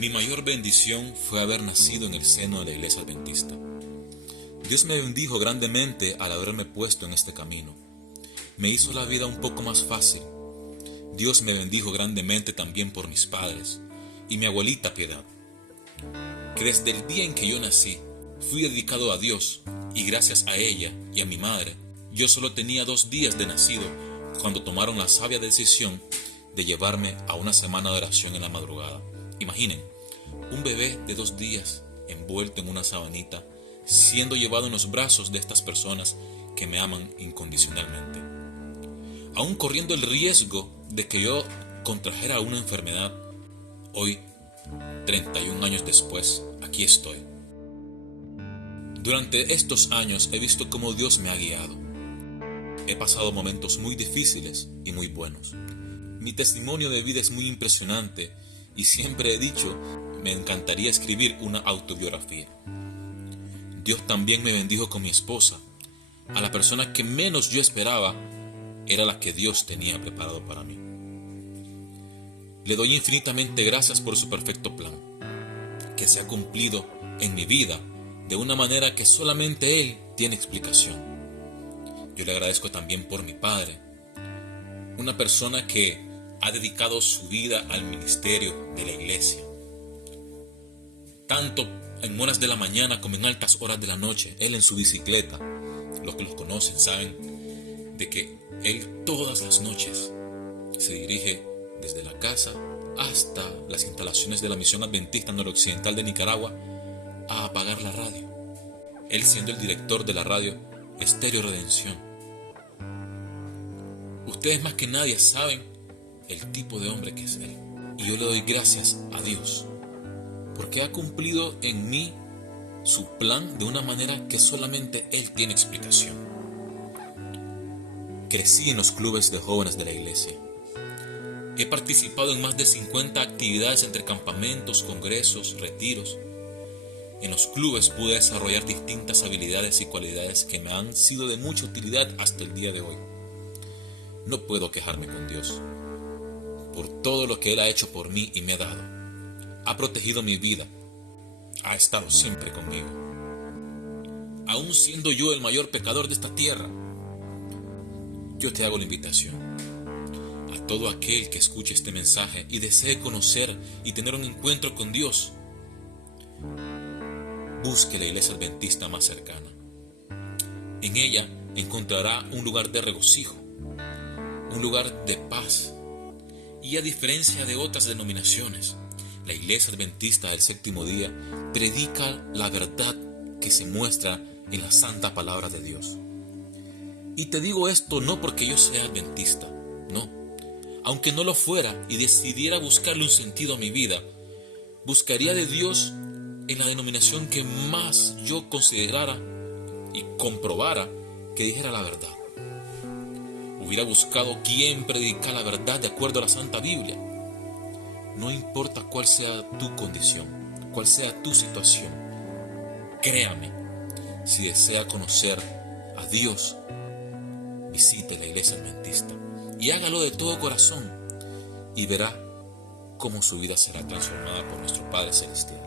Mi mayor bendición fue haber nacido en el seno de la Iglesia Adventista. Dios me bendijo grandemente al haberme puesto en este camino. Me hizo la vida un poco más fácil. Dios me bendijo grandemente también por mis padres y mi abuelita Piedad, que desde el día en que yo nací fui dedicado a Dios, y gracias a ella y a mi madre, yo solo tenía 2 días de nacido cuando tomaron la sabia decisión de llevarme a una semana de oración en la madrugada. Imaginen, un bebé de 2 días envuelto en una sabanita, siendo llevado en los brazos de estas personas que me aman incondicionalmente. Aún corriendo el riesgo de que yo contrajera una enfermedad, hoy, 31 años después, aquí estoy. Durante estos años he visto cómo Dios me ha guiado. He pasado momentos muy difíciles y muy buenos. Mi testimonio de vida es muy impresionante y siempre he dicho, me encantaría escribir una autobiografía. Dios también me bendijo con mi esposa. A la persona que menos yo esperaba era la que Dios tenía preparado para mí. Le doy infinitamente gracias por su perfecto plan, que se ha cumplido en mi vida de una manera que solamente Él tiene explicación. Yo le agradezco también por mi padre, una persona que ha dedicado su vida al ministerio de la iglesia. Tanto en horas de la mañana como en altas horas de la noche, él en su bicicleta. Los que los conocen saben de que él todas las noches se dirige desde la casa hasta las instalaciones de la Misión Adventista Noroccidental de Nicaragua a apagar la radio. Él siendo el director de la radio Estéreo Redención. Ustedes más que nadie saben el tipo de hombre que es él. Y yo le doy gracias a Dios porque ha cumplido en mí su plan de una manera que solamente Él tiene explicación. Crecí en los clubes de jóvenes de la iglesia. He participado en más de 50 actividades entre campamentos, congresos, retiros. En los clubes pude desarrollar distintas habilidades y cualidades que me han sido de mucha utilidad hasta el día de hoy. No puedo quejarme con Dios por todo lo que Él ha hecho por mí y me ha dado. Ha protegido mi vida, ha estado siempre conmigo. Aún siendo yo el mayor pecador de esta tierra, yo te hago la invitación a todo aquel que escuche este mensaje y desee conocer y tener un encuentro con Dios. Busque la iglesia adventista más cercana. En ella encontrará un lugar de regocijo, un lugar de paz. Y a diferencia de otras denominaciones, la iglesia adventista del séptimo día predica la verdad que se muestra en la santa palabra de Dios. Y te digo esto no porque yo sea adventista, no. Aunque no lo fuera y decidiera buscarle un sentido a mi vida, buscaría de Dios en la denominación que más yo considerara y comprobara que dijera la verdad. Hubiera buscado quién predica la verdad de acuerdo a la Santa Biblia. No importa cuál sea tu condición, cuál sea tu situación. Créame, si desea conocer a Dios, visite la iglesia adventista y hágalo de todo corazón y verá cómo su vida será transformada por nuestro Padre Celestial.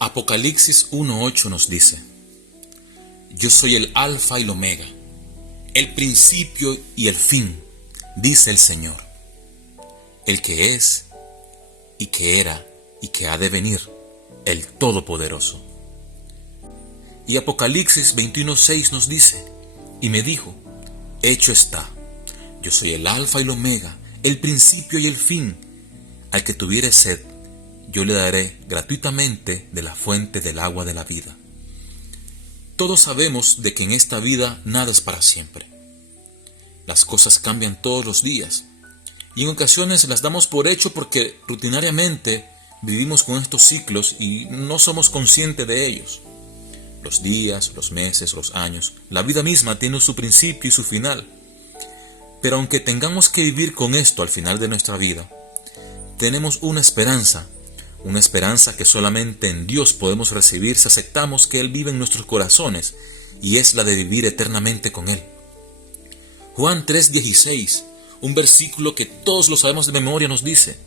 Apocalipsis 1:8 nos dice: Yo soy el Alfa y el Omega, el principio y el fin, dice el Señor, el que es, y que era, y que ha de venir, el Todopoderoso. Y Apocalipsis 21:6 nos dice: Y me dijo, hecho está, yo soy el Alfa y el Omega, el principio y el fin, al que tuviere sed, yo le daré gratuitamente de la fuente del agua de la vida. Todos sabemos de que en esta vida nada es para siempre. Las cosas cambian todos los días y en ocasiones las damos por hecho porque rutinariamente vivimos con estos ciclos y no somos conscientes de ellos. Los días, los meses, los años, la vida misma tiene su principio y su final. Pero aunque tengamos que vivir con esto al final de nuestra vida, tenemos una esperanza, una esperanza que solamente en Dios podemos recibir si aceptamos que Él vive en nuestros corazones, y es la de vivir eternamente con Él. Juan 3:16, un versículo que todos lo sabemos de memoria, nos dice: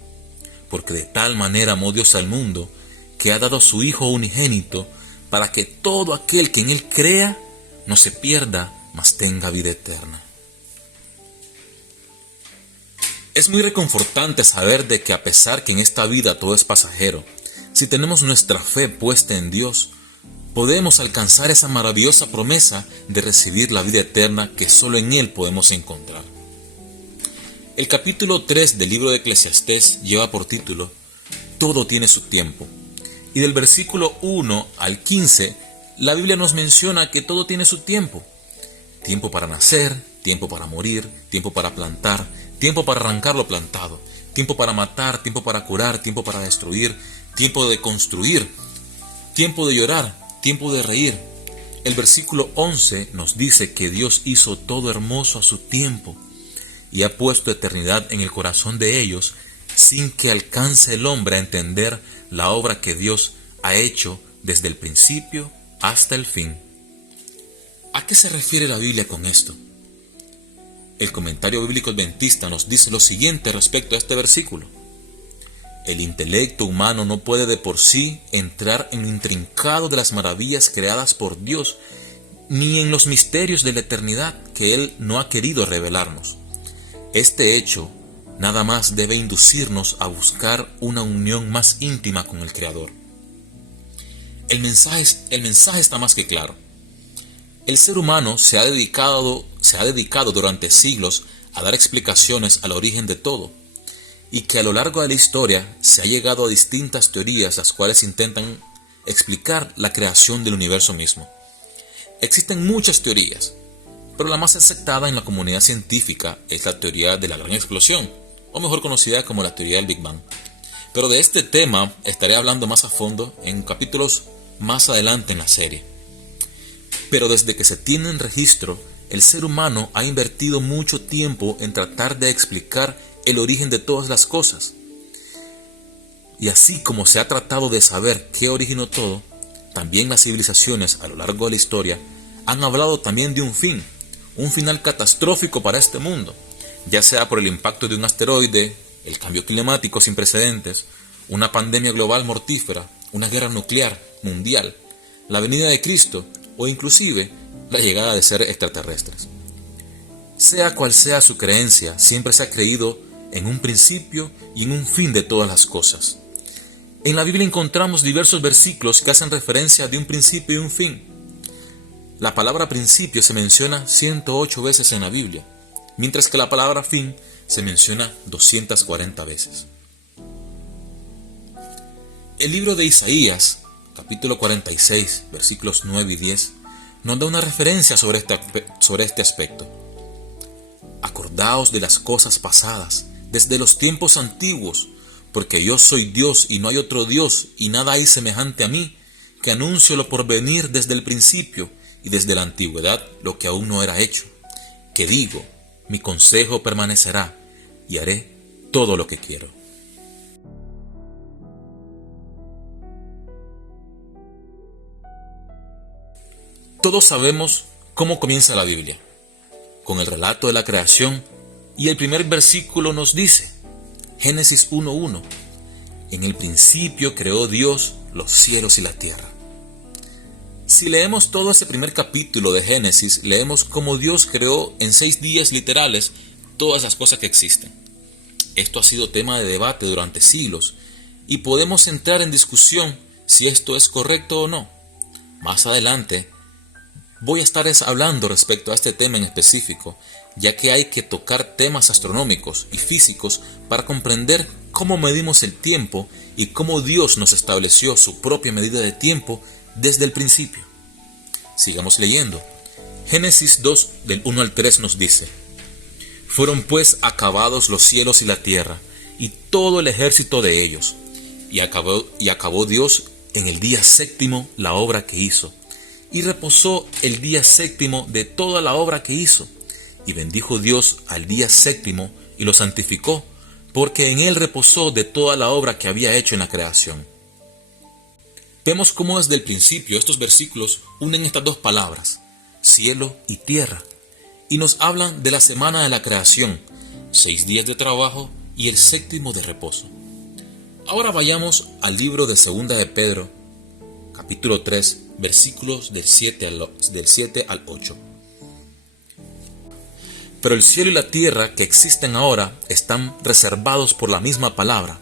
porque de tal manera amó Dios al mundo, que ha dado a su Hijo unigénito, para que todo aquel que en Él crea no se pierda, mas tenga vida eterna. Es muy reconfortante saber de que a pesar que en esta vida todo es pasajero, si tenemos nuestra fe puesta en Dios, podemos alcanzar esa maravillosa promesa de recibir la vida eterna que solo en Él podemos encontrar. El capítulo 3 del libro de Eclesiastés lleva por título Todo tiene su tiempo, y del versículo 1 al 15 la Biblia nos menciona que todo tiene su tiempo: tiempo para nacer, tiempo para morir, tiempo para plantar, tiempo para arrancar lo plantado, tiempo para matar, tiempo para curar, tiempo para destruir, tiempo de construir, tiempo de llorar, tiempo de reír. El versículo 11 nos dice que Dios hizo todo hermoso a su tiempo y ha puesto eternidad en el corazón de ellos, sin que alcance el hombre a entender la obra que Dios ha hecho desde el principio hasta el fin. ¿A qué se refiere la Biblia con esto? El comentario bíblico adventista nos dice lo siguiente respecto a este versículo: el intelecto humano no puede de por sí entrar en lo intrincado de las maravillas creadas por Dios, ni en los misterios de la eternidad que Él no ha querido revelarnos. Este hecho nada más debe inducirnos a buscar una unión más íntima con el Creador. El mensaje está más que claro. El ser humano se ha dedicado durante siglos a dar explicaciones al origen de todo, y que a lo largo de la historia se ha llegado a distintas teorías las cuales intentan explicar la creación del universo mismo. Existen muchas teorías, pero la más aceptada en la comunidad científica es la teoría de la gran explosión, o mejor conocida como la teoría del Big Bang. Pero de este tema estaré hablando más a fondo en capítulos más adelante en la serie. Pero desde que se tiene en registro, el ser humano ha invertido mucho tiempo en tratar de explicar el origen de todas las cosas. Y así como se ha tratado de saber qué originó todo, también las civilizaciones a lo largo de la historia han hablado también de un final catastrófico para este mundo, ya sea por el impacto de un asteroide, el cambio climático sin precedentes, una pandemia global mortífera, una guerra nuclear mundial, la venida de Cristo o inclusive la llegada de seres extraterrestres. Sea cual sea su creencia, siempre se ha creído en un principio y en un fin de todas las cosas. En la Biblia encontramos diversos versículos que hacen referencia de un principio y un fin. La palabra principio se menciona 108 veces en la Biblia, mientras que la palabra fin se menciona 240 veces. El libro de Isaías, capítulo 46, versículos 9 y 10, nos da una referencia sobre este aspecto. Acordaos de las cosas pasadas, desde los tiempos antiguos, porque yo soy Dios y no hay otro Dios, y nada hay semejante a mí, que anuncio lo por venir desde el principio y desde la antigüedad lo que aún no era hecho, que digo, mi consejo permanecerá, y haré todo lo que quiero. Todos sabemos cómo comienza la Biblia, con el relato de la creación, y el primer versículo nos dice, Génesis 1:1, en el principio creó Dios los cielos y la tierra. Si leemos todo ese primer capítulo de Génesis, leemos cómo Dios creó en 6 días literales todas las cosas que existen. Esto ha sido tema de debate durante siglos, y podemos entrar en discusión si esto es correcto o no. Más adelante voy a estar hablando respecto a este tema en específico, ya que hay que tocar temas astronómicos y físicos para comprender cómo medimos el tiempo y cómo Dios nos estableció su propia medida de tiempo desde el principio. Sigamos leyendo. Génesis 2 del 1 al 3 nos dice, fueron pues acabados los cielos y la tierra, y todo el ejército de ellos, y acabó Dios en el día séptimo la obra que hizo, y reposó el día séptimo de toda la obra que hizo, y bendijo Dios al día séptimo y lo santificó, porque en él reposó de toda la obra que había hecho en la creación. Vemos cómo desde el principio estos versículos unen estas dos palabras, cielo y tierra, y nos hablan de la semana de la creación, 6 días de trabajo y el 7º de reposo. Ahora vayamos al libro de Segunda de Pedro, capítulo 3, versículos del 7 al 8. Pero el cielo y la tierra que existen ahora están reservados por la misma palabra,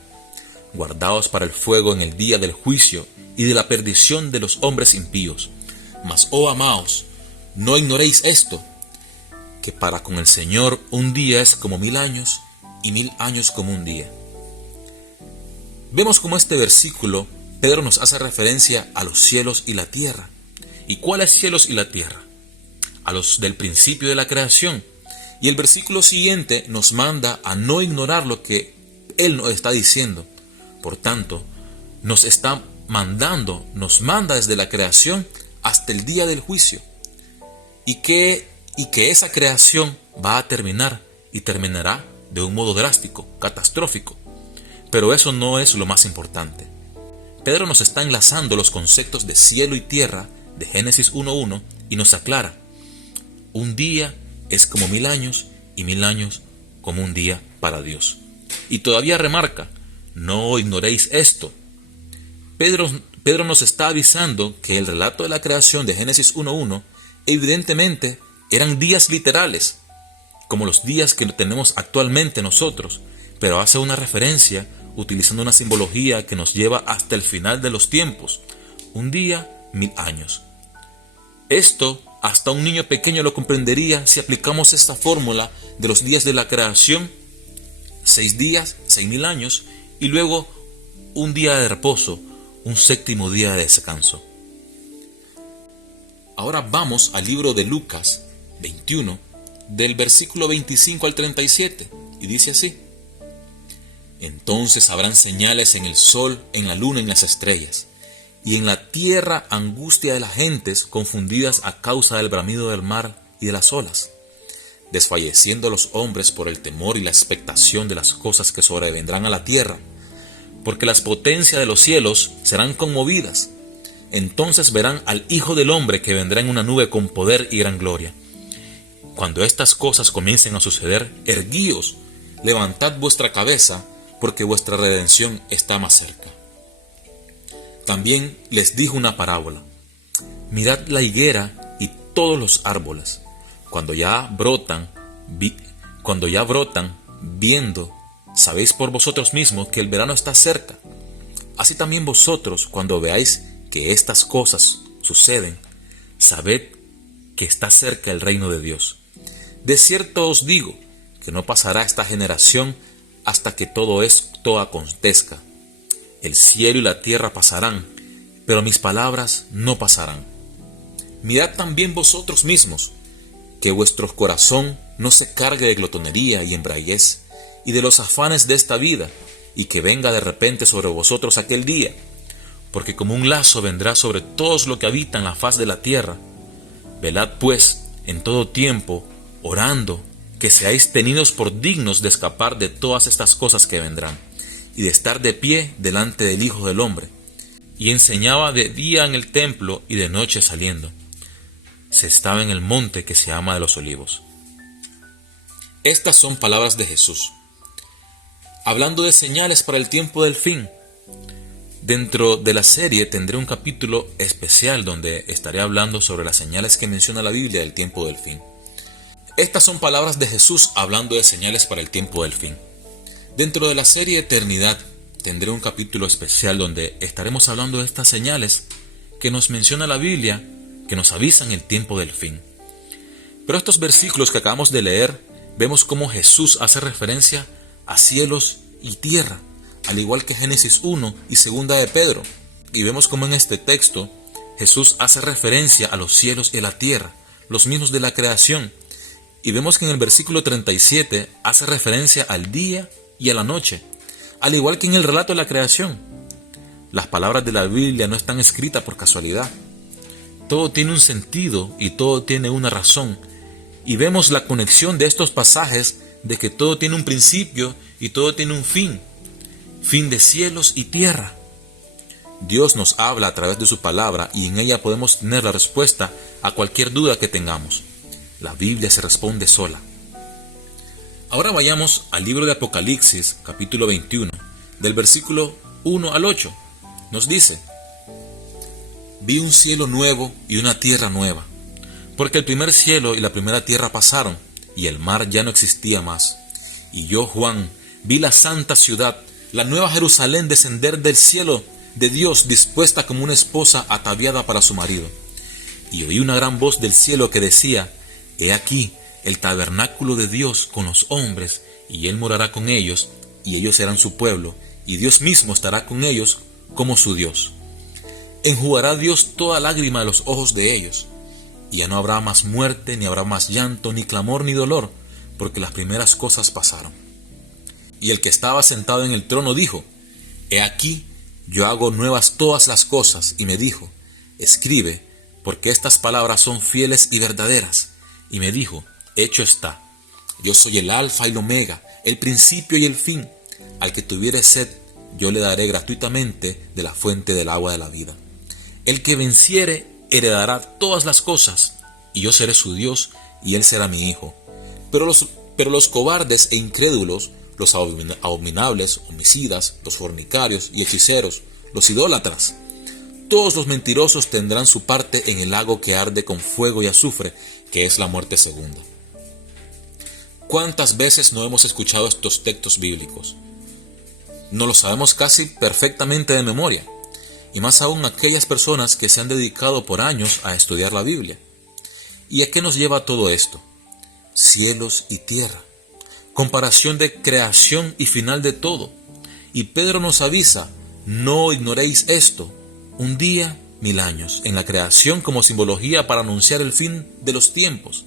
guardados para el fuego en el día del juicio y de la perdición de los hombres impíos. Mas, oh amaos, no ignoréis esto, que para con el Señor un día es como 1000 años, y 1000 años como un día. Vemos como este versículo, Pedro nos hace referencia a los cielos y la tierra. ¿Y cuáles cielos y la tierra? A los del principio de la creación. Y el versículo siguiente nos manda a no ignorar lo que él nos está diciendo. Por tanto, nos manda desde la creación hasta el día del juicio. Y que esa creación va a terminar y terminará de un modo drástico, catastrófico. Pero eso no es lo más importante. Pedro nos está enlazando los conceptos de cielo y tierra de Génesis 1:1 y nos aclara: un día es como 1000 años y 1000 años como un día para Dios. Y todavía remarca: no ignoréis esto. Pedro nos está avisando que el relato de la creación de Génesis 1:1 evidentemente eran días literales, como los días que tenemos actualmente nosotros, pero hace una referencia utilizando una simbología que nos lleva hasta el final de los tiempos, un día, 1000 años. Esto hasta un niño pequeño lo comprendería si aplicamos esta fórmula de los días de la creación: 6 días, 6000 años, y luego un día de reposo, un 7º día de descanso. Ahora vamos al libro de Lucas 21, del versículo 25 al 37, y dice así: entonces habrán señales en el sol, en la luna y en las estrellas, y en la tierra angustia de las gentes confundidas a causa del bramido del mar y de las olas, desfalleciendo los hombres por el temor y la expectación de las cosas que sobrevendrán a la tierra, porque las potencias de los cielos serán conmovidas. Entonces verán al Hijo del Hombre que vendrá en una nube con poder y gran gloria. Cuando estas cosas comiencen a suceder, erguíos, levantad vuestra cabeza, porque vuestra redención está más cerca. También les dijo una parábola: mirad la higuera y todos los árboles, cuando ya brotan, viendo, sabéis por vosotros mismos que el verano está cerca. Así también vosotros, cuando veáis que estas cosas suceden, sabed que está cerca el reino de Dios. De cierto os digo que no pasará esta generación hasta que todo esto acontezca. El cielo y la tierra pasarán, pero mis palabras no pasarán. Mirad también vosotros mismos, que vuestro corazón no se cargue de glotonería y embriaguez, y de los afanes de esta vida, y que venga de repente sobre vosotros aquel día, porque como un lazo vendrá sobre todos los que habitan la faz de la tierra. Velad pues en todo tiempo, orando, que seáis tenidos por dignos de escapar de todas estas cosas que vendrán, y de estar de pie delante del Hijo del Hombre. Y enseñaba de día en el templo y de noche saliendo. Se estaba en el monte que se llama de los Olivos. Estas son palabras de Jesús, hablando de señales para el tiempo del fin. Dentro de la serie tendré un capítulo especial donde estaré hablando sobre las señales que menciona la Biblia del tiempo del fin. Estas son palabras de Jesús hablando de señales para el tiempo del fin. Dentro de la serie Eternidad tendré un capítulo especial donde estaremos hablando de estas señales que nos menciona la Biblia, que nos avisan el tiempo del fin. Pero estos versículos que acabamos de leer, vemos cómo Jesús hace referencia a cielos y tierra, al igual que Génesis 1 y 2 de Pedro. Y vemos cómo en este texto Jesús hace referencia a los cielos y a la tierra, los mismos de la creación. Y vemos que en el versículo 37 hace referencia al día y a la noche, al igual que en el relato de la creación. Las palabras de la Biblia no están escritas por casualidad. Todo tiene un sentido y todo tiene una razón. Y vemos la conexión de estos pasajes de que todo tiene un principio y todo tiene un fin, fin de cielos y tierra. Dios nos habla a través de su palabra y en ella podemos tener la respuesta a cualquier duda que tengamos. La Biblia se responde sola. Ahora vayamos al libro de Apocalipsis, capítulo 21, del versículo 1 al 8. Nos dice: Vi un cielo nuevo y una tierra nueva, porque el primer cielo y la primera tierra pasaron, y el mar ya no existía más. Y yo, Juan, vi la santa ciudad, la nueva Jerusalén, descender del cielo de Dios, dispuesta como una esposa ataviada para su marido. Y oí una gran voz del cielo que decía: He aquí el tabernáculo de Dios con los hombres, y Él morará con ellos, y ellos serán su pueblo, y Dios mismo estará con ellos como su Dios. Enjugará Dios toda lágrima de los ojos de ellos, y ya no habrá más muerte, ni habrá más llanto, ni clamor, ni dolor, porque las primeras cosas pasaron. Y el que estaba sentado en el trono dijo: He aquí, yo hago nuevas todas las cosas. Y me dijo: Escribe, porque estas palabras son fieles y verdaderas. Y me dijo: Hecho está. Yo soy el Alfa y el Omega, el principio y el fin. Al que tuviere sed, yo le daré gratuitamente de la fuente del agua de la vida. El que venciere heredará todas las cosas, y yo seré su Dios, y él será mi hijo. Pero los cobardes e incrédulos, los abominables, homicidas, los fornicarios y hechiceros, los idólatras, todos los mentirosos tendrán su parte en el lago que arde con fuego y azufre, que es la muerte segunda. ¿Cuántas veces no hemos escuchado estos textos bíblicos? No los sabemos casi perfectamente de memoria, y más aún aquellas personas que se han dedicado por años a estudiar la Biblia. ¿Y a qué nos lleva todo esto? Cielos y tierra, comparación de creación y final de todo. Y Pedro nos avisa: no ignoréis esto, un día, 1000 años, en la creación como simbología para anunciar el fin de los tiempos.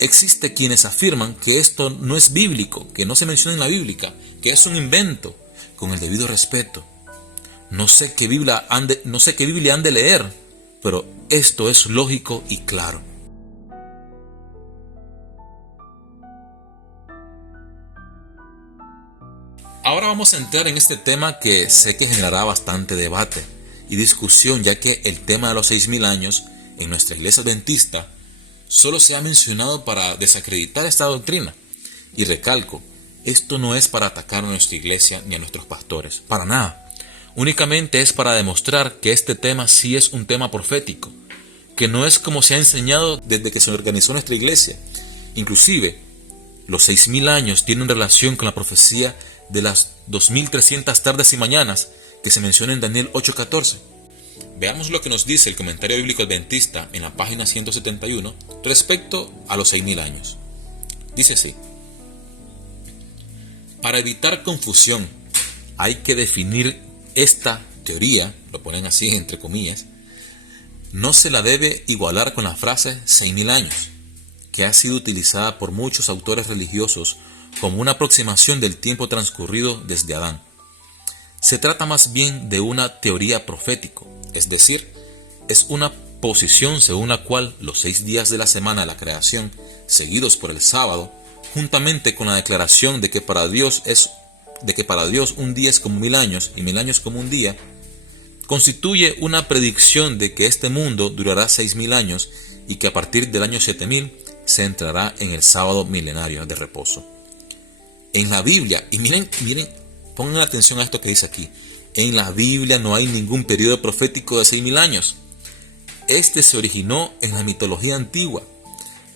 Existe quienes afirman que esto no es bíblico, que no se menciona en la Biblia, que es un invento. Con el debido respeto, no sé qué Biblia han de leer, pero esto es lógico y claro. Ahora vamos a entrar en este tema que sé que generará bastante debate y discusión, ya que el tema de los 6000 años en nuestra iglesia adventista solo se ha mencionado para desacreditar esta doctrina. Y recalco, esto no es para atacar a nuestra iglesia ni a nuestros pastores, para nada. Únicamente es para demostrar que este tema sí es un tema profético, que no es como se ha enseñado desde que se organizó nuestra iglesia. Inclusive, los 6000 años tienen relación con la profecía de las 2300 tardes y mañanas que se menciona en Daniel 8:14. Veamos lo que nos dice el comentario bíblico adventista en la página 171 respecto a los 6000 años. Dice así: para evitar confusión, hay que definir esta teoría, lo ponen así entre comillas, no se la debe igualar con la frase 6000 años, que ha sido utilizada por muchos autores religiosos como una aproximación del tiempo transcurrido desde Adán. Se trata más bien de una teoría profético, es decir, es una posición según la cual los 6 días de la semana de la creación, seguidos por el sábado, juntamente con la declaración de que para Dios un día es como 1000 años y 1000 años como un día, constituye una predicción de que este mundo durará 6000 años y que a partir del año 7000 se entrará en el sábado milenario de reposo. En la Biblia, y miren, pongan atención a esto que dice aquí, en la Biblia no hay ningún periodo profético de 6000 años. Este se originó en la mitología antigua,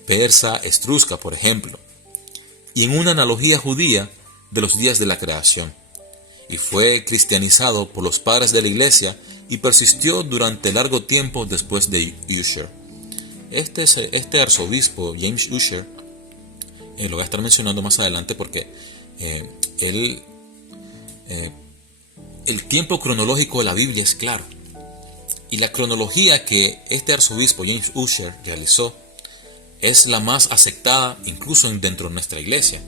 persa, etrusca, por ejemplo, y en una analogía judía de los días de la creación, y fue cristianizado por los padres de la iglesia y persistió durante largo tiempo después de Ussher. Este arzobispo, James Ussher, lo voy a estar mencionando más adelante porque el tiempo cronológico de la Biblia es claro, y la cronología que este arzobispo James Ussher realizó es la más aceptada incluso dentro de nuestra iglesia.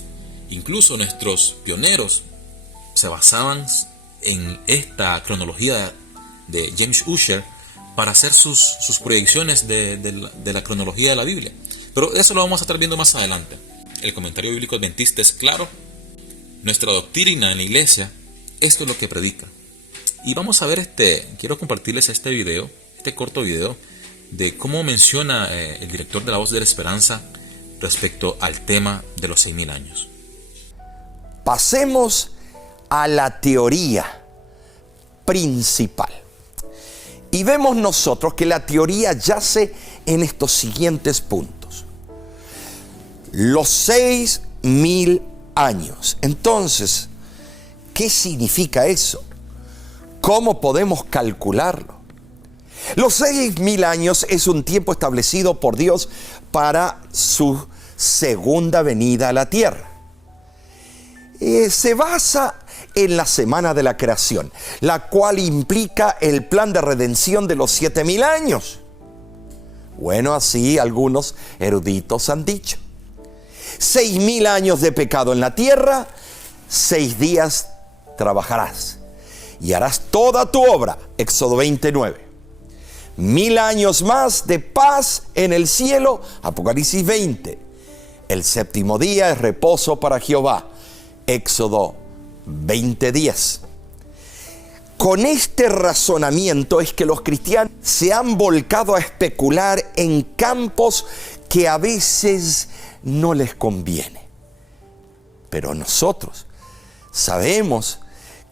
Incluso nuestros pioneros se basaban en esta cronología de James Ussher para hacer sus proyecciones de la cronología de la Biblia. Pero eso lo vamos a estar viendo más adelante. El comentario bíblico adventista es claro Nuestra doctrina en la iglesia, esto es lo que predica. Y vamos a ver quiero compartirles este corto video, de cómo menciona el director de La Voz de la Esperanza respecto al tema de los 6.000 años. Pasemos a la teoría principal. Y vemos nosotros que la teoría yace en estos siguientes puntos. Los 6.000 años. Entonces, ¿qué significa eso? ¿Cómo podemos calcularlo? Los 6.000 años es un tiempo establecido por Dios para su segunda venida a la tierra. Se basa en la semana de la creación, la cual implica el plan de redención de los 7.000 años. Bueno, así algunos eruditos han dicho. 6.000 años de pecado en la tierra, 6 días trabajarás y harás toda tu obra. Éxodo 29. 1.000 años más de paz en el cielo. Apocalipsis 20. El séptimo día es reposo para Jehová. Éxodo 20:10. Con este razonamiento es que los cristianos se han volcado a especular en campos que a veces no les conviene. Pero nosotros sabemos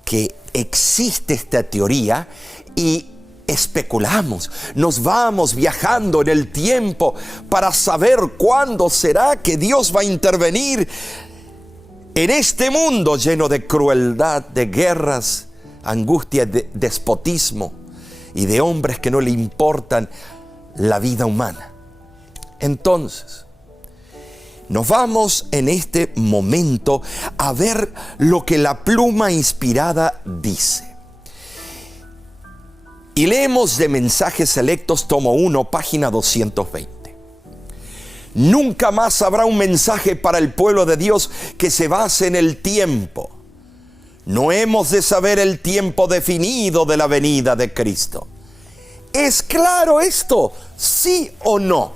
que existe esta teoría y especulamos, nos vamos viajando en el tiempo para saber cuándo será que Dios va a intervenir en este mundo lleno de crueldad, de guerras, angustia, de despotismo y de hombres que no le importan la vida humana. Entonces, nos vamos en este momento a ver lo que la pluma inspirada dice. Y leemos de Mensajes Selectos, tomo 1, página 220. Nunca más habrá un mensaje para el pueblo de Dios que se base en el tiempo. No hemos de saber el tiempo definido de la venida de Cristo. ¿Es claro esto? ¿Sí o no?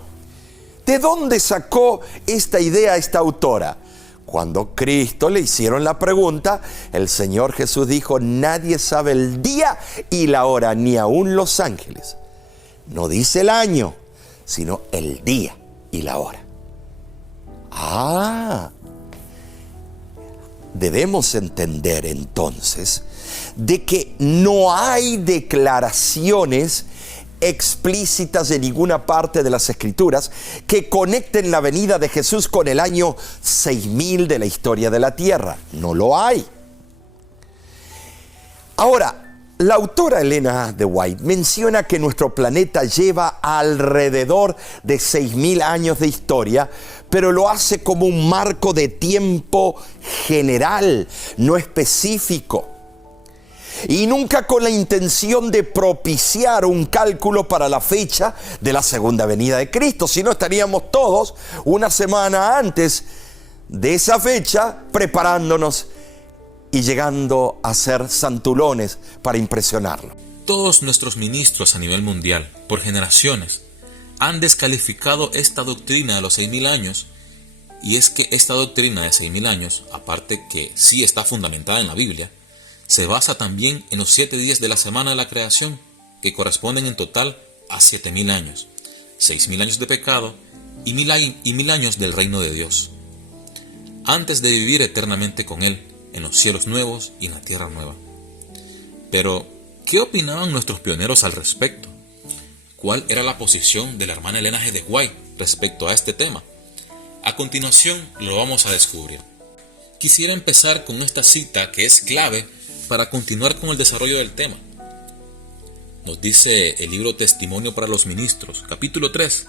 ¿De dónde sacó esta idea esta autora? Cuando Cristo le hicieron la pregunta, el Señor Jesús dijo: nadie sabe el día y la hora, ni aun los ángeles. No dice el año, sino el día y la hora. Debemos entender entonces de que no hay declaraciones explícitas de ninguna parte de las Escrituras que conecten la venida de Jesús con el año 6.000 de la historia de la tierra. No lo hay. Ahora, la autora Elena de White menciona que nuestro planeta lleva alrededor de 6.000 años de historia, pero lo hace como un marco de tiempo general, no específico. Y nunca con la intención de propiciar un cálculo para la fecha de la segunda venida de Cristo, si no estaríamos todos una semana antes de esa fecha preparándonos y llegando a ser santulones para impresionarlo. Todos nuestros ministros a nivel mundial, por generaciones, han descalificado esta doctrina de los 6.000 años, y es que esta doctrina de 6.000 años, aparte que sí está fundamentada en la Biblia, se basa también en los 7 días de la semana de la creación, que corresponden en total a 7.000 años, 6.000 años de pecado y 1.000 años del reino de Dios, antes de vivir eternamente con Él en los cielos nuevos y en la tierra nueva. Pero, ¿qué opinaban nuestros pioneros al respecto? ¿Cuál era la posición de la hermana Elena G. de White respecto a este tema? A continuación lo vamos a descubrir. Quisiera empezar con esta cita que es clave para continuar con el desarrollo del tema. Nos dice el libro Testimonio para los Ministros, capítulo 3.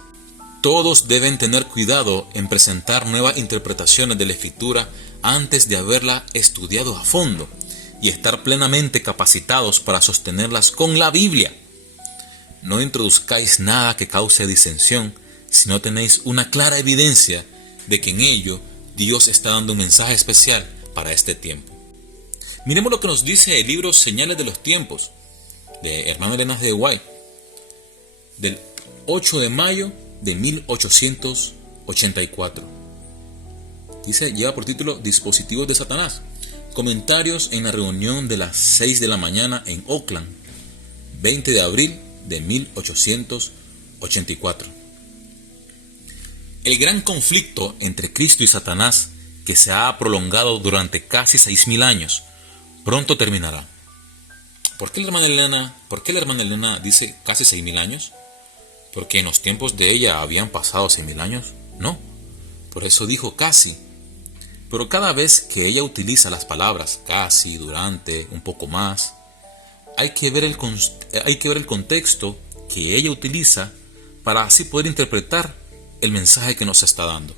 Todos deben tener cuidado en presentar nuevas interpretaciones de la Escritura antes de haberla estudiado a fondo y estar plenamente capacitados para sostenerlas con la Biblia. No introduzcáis nada que cause disensión si no tenéis una clara evidencia de que en ello Dios está dando un mensaje especial para este tiempo. Miremos lo que nos dice el libro Señales de los Tiempos, de hermano Elena de White, del 8 de mayo de 1884. Dice, lleva por título Dispositivos de Satanás. Comentarios en la reunión de las 6 de la mañana en Oakland, 20 de abril de 1884. El gran conflicto entre Cristo y Satanás, que se ha prolongado durante casi 6.000 años, pronto terminará. ¿Por qué la hermana Elena dice casi 6.000 años? ¿Porque en los tiempos de ella habían pasado 6.000 años? No, por eso dijo casi. Pero cada vez que ella utiliza las palabras casi, durante, un poco más, hay que ver el contexto que ella utiliza para así poder interpretar el mensaje que nos está dando.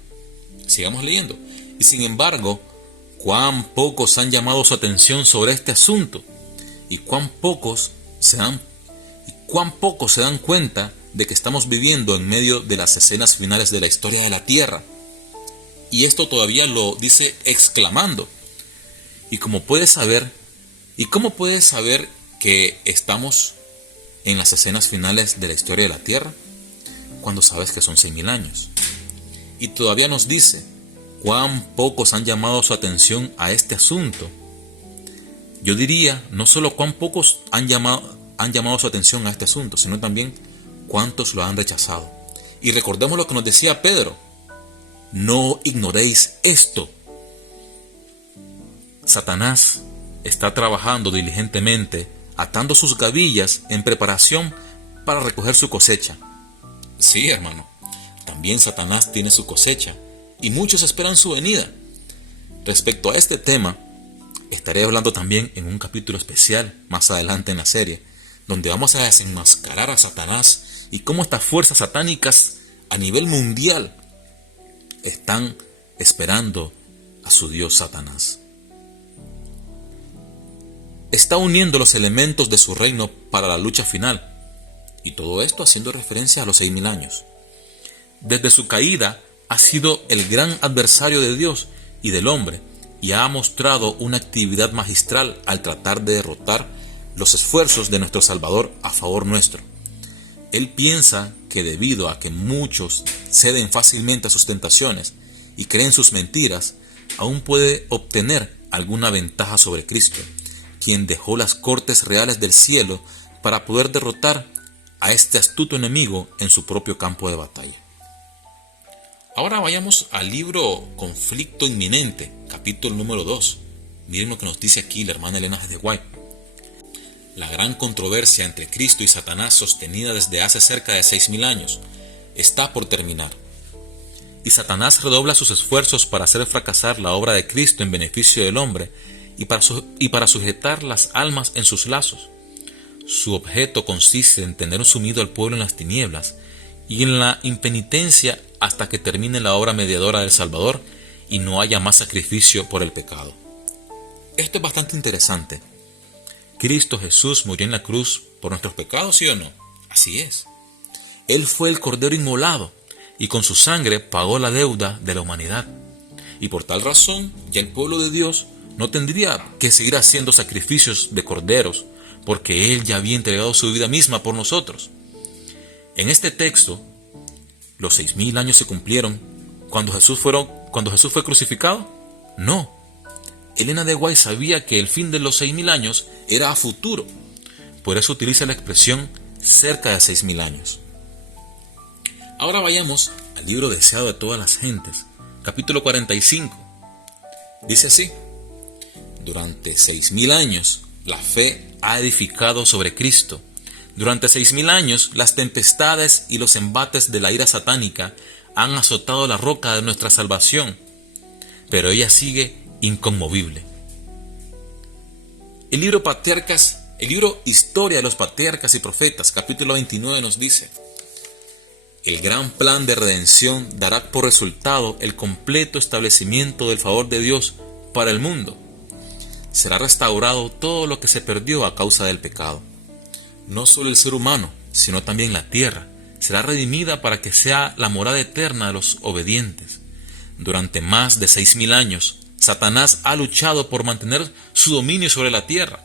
Sigamos leyendo. Y sin embargo, cuán pocos han llamado su atención sobre este asunto y cuán pocos se dan cuenta de que estamos viviendo en medio de las escenas finales de la historia de la Tierra. Y esto todavía lo dice exclamando. ¿Cómo puedes saber que estamos en las escenas finales de la historia de la Tierra? Cuando sabes que son 6.000 años. Y todavía nos dice cuán pocos han llamado su atención a este asunto. Yo diría, no solo cuán pocos han llamado su atención a este asunto, sino también cuántos lo han rechazado. Y recordemos lo que nos decía Pedro: no ignoréis esto. Satanás está trabajando diligentemente, atando sus gavillas en preparación para recoger su cosecha. Sí, hermano, también Satanás tiene su cosecha y muchos esperan su venida. Respecto a este tema, estaré hablando también en un capítulo especial más adelante en la serie, donde vamos a desenmascarar a Satanás y cómo estas fuerzas satánicas a nivel mundial están esperando a su Dios Satanás. Está uniendo los elementos de su reino para la lucha final, y todo esto haciendo referencia a los 6.000 años. Desde su caída ha sido el gran adversario de Dios y del hombre, y ha mostrado una actividad magistral al tratar de derrotar los esfuerzos de nuestro Salvador a favor nuestro. Él piensa que debido a que muchos ceden fácilmente a sus tentaciones y creen sus mentiras, aún puede obtener alguna ventaja sobre Cristo, quien dejó las cortes reales del cielo para poder derrotar a este astuto enemigo en su propio campo de batalla. Ahora vayamos al libro Conflicto Inminente, capítulo número 2. Miren lo que nos dice aquí la hermana Elena G. White. La gran controversia entre Cristo y Satanás, sostenida desde hace cerca de 6.000 años, está por terminar. Y Satanás redobla sus esfuerzos para hacer fracasar la obra de Cristo en beneficio del hombre y para sujetar las almas en sus lazos. Su objeto consiste en tener sumido al pueblo en las tinieblas y en la impenitencia hasta que termine la obra mediadora del Salvador y no haya más sacrificio por el pecado. Esto es bastante interesante. ¿Cristo Jesús murió en la cruz por nuestros pecados, sí o no? Así es. Él fue el Cordero inmolado y con su sangre pagó la deuda de la humanidad. Y por tal razón, ya el pueblo de Dios no tendría que seguir haciendo sacrificios de corderos, porque Él ya había entregado su vida misma por nosotros. En este texto, ¿los 6.000 años se cumplieron cuando Jesús fue crucificado? No. Elena de White sabía que el fin de los 6.000 años era a futuro. Por eso utiliza la expresión cerca de 6.000 años. Ahora vayamos al libro deseado de todas las gentes, capítulo 45. Dice así: durante 6.000 años la fe ha edificado sobre Cristo. Durante 6.000 años las tempestades y los embates de la ira satánica han azotado la roca de nuestra salvación, pero ella sigue inconmovible. El libro Historia de los Patriarcas y Profetas, capítulo 29 nos dice: el gran plan de redención dará por resultado el completo establecimiento del favor de Dios para el mundo. Será restaurado todo lo que se perdió a causa del pecado. No solo el ser humano, sino también la tierra será redimida para que sea la morada eterna de los obedientes. Durante más de 6.000 años, Satanás ha luchado por mantener su dominio sobre la tierra,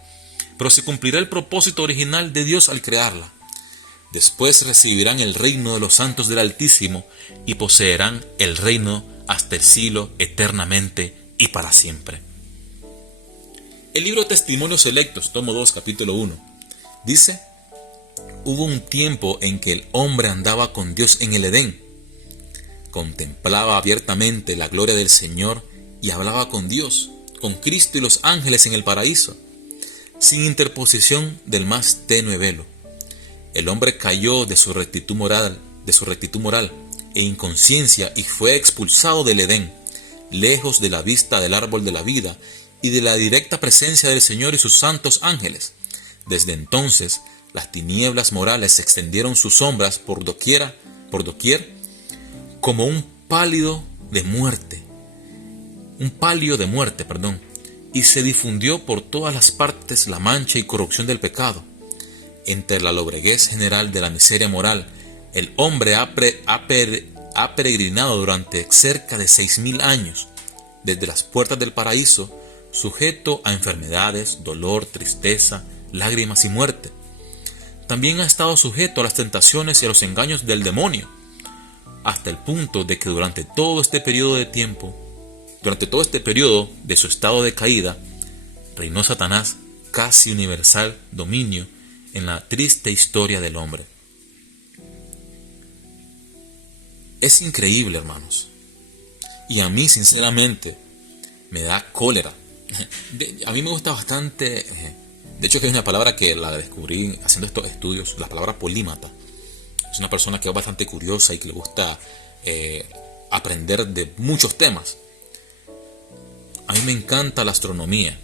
pero se cumplirá el propósito original de Dios al crearla. Después recibirán el reino de los santos del Altísimo y poseerán el reino hasta el siglo eternamente y para siempre. El libro Testimonios Selectos, tomo 2, capítulo 1, dice: hubo un tiempo en que el hombre andaba con Dios en el Edén. Contemplaba abiertamente la gloria del Señor y hablaba con Dios, con Cristo y los ángeles en el paraíso, sin interposición del más tenue velo. El hombre cayó de su rectitud moral e inconsciencia y fue expulsado del Edén, lejos de la vista del árbol de la vida y de la directa presencia del Señor y sus santos ángeles. Desde entonces, las tinieblas morales extendieron sus sombras por doquier, como un palio de muerte, y se difundió por todas las partes la mancha y corrupción del pecado. Entre la lobreguez general de la miseria moral, el hombre ha peregrinado durante cerca de 6.000 años, desde las puertas del paraíso, sujeto a enfermedades, dolor, tristeza, lágrimas y muerte. También ha estado sujeto a las tentaciones y a los engaños del demonio, hasta el punto de que durante todo este periodo de su estado de caída, reinó Satanás casi universal dominio en la triste historia del hombre. Es increíble, hermanos. Y a mí, sinceramente, me da cólera. A mí me gusta bastante. De hecho, que hay una palabra que la descubrí haciendo estos estudios, la palabra polímata. Es una persona que es bastante curiosa y que le gusta aprender de muchos temas. A mí me encanta la astronomía,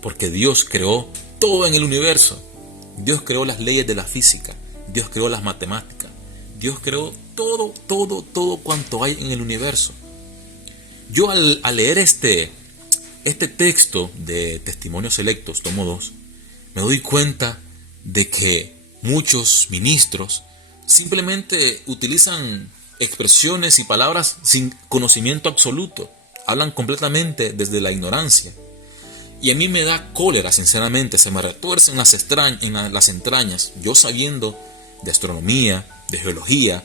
porque Dios creó todo en el universo. Dios creó las leyes de la física, Dios creó las matemáticas, Dios creó todo cuanto hay en el universo. Yo al leer este texto de Testimonios Selectos, tomo 2, me doy cuenta de que muchos ministros simplemente utilizan expresiones y palabras sin conocimiento absoluto. Hablan completamente desde la ignorancia. Y a mí me da cólera, sinceramente, se me retuercen las entrañas, yo sabiendo de astronomía, de geología,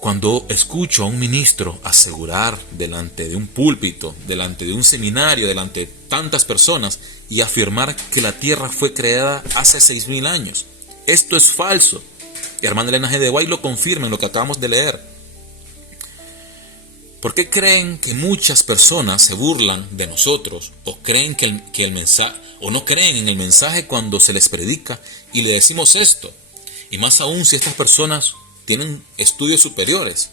cuando escucho a un ministro asegurar delante de un púlpito, delante de un seminario, delante de tantas personas, y afirmar que la Tierra fue creada hace 6.000 años. Esto es falso. Y hermana Elena G. de White lo confirma en lo que acabamos de leer. ¿Por qué creen que muchas personas se burlan de nosotros o creen que el mensaje, o no creen en el mensaje cuando se les predica y le decimos esto? Y más aún si estas personas tienen estudios superiores.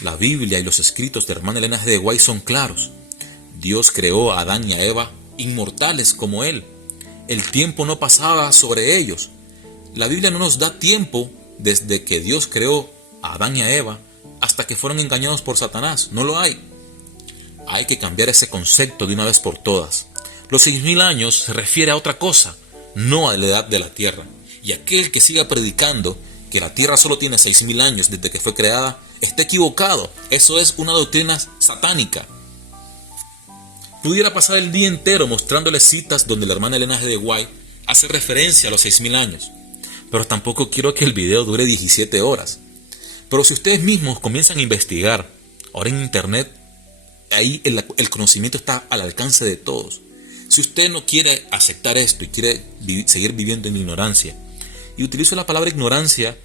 La Biblia y los escritos de hermana Elena G. de White son claros. Dios creó a Adán y a Eva inmortales como Él. El tiempo no pasaba sobre ellos. La Biblia no nos da tiempo desde que Dios creó a Adán y a Eva hasta que fueron engañados por Satanás. No lo hay. Hay que cambiar ese concepto de una vez por todas. Los 6.000 años se refiere a otra cosa, no a la edad de la tierra. Y aquel que siga predicando que la tierra solo tiene 6.000 años desde que fue creada, está equivocado. Eso es una doctrina satánica. Pudiera pasar el día entero mostrándole citas donde la hermana Elena G. de White hace referencia a los 6.000 años. Pero tampoco quiero que el video dure 17 horas. Pero si ustedes mismos comienzan a investigar, ahora en internet, ahí el conocimiento está al alcance de todos. Si usted no quiere aceptar esto y quiere seguir viviendo en ignorancia, y utilizo la palabra ignorancia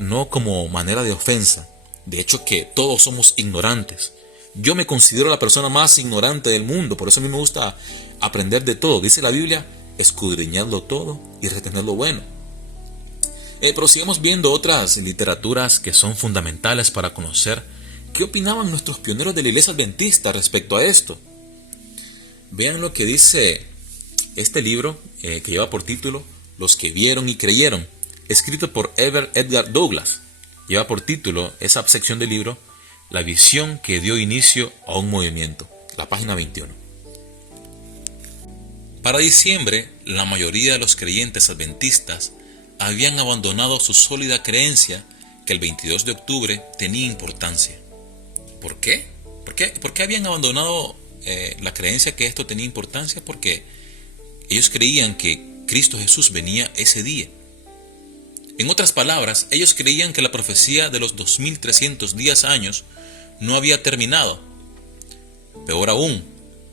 no como manera de ofensa, de hecho que todos somos ignorantes. Yo me considero la persona más ignorante del mundo, por eso a mí me gusta aprender de todo. Dice la Biblia, escudriñadlo todo y retener lo bueno. Pero sigamos viendo otras literaturas que son fundamentales para conocer qué opinaban nuestros pioneros de la Iglesia Adventista respecto a esto. Vean lo que dice este libro que lleva por título Los que vieron y creyeron, escrito por Edgar Douglas. Lleva por título esa sección del libro La visión que dio inicio a un movimiento, la página 21. Para diciembre, la mayoría de los creyentes adventistas habían abandonado su sólida creencia que el 22 de octubre tenía importancia. ¿Por qué? ¿Por qué habían abandonado la creencia que esto tenía importancia? Porque ellos creían que Cristo Jesús venía ese día. En otras palabras, ellos creían que la profecía de los 2310 años no había terminado. Peor aún,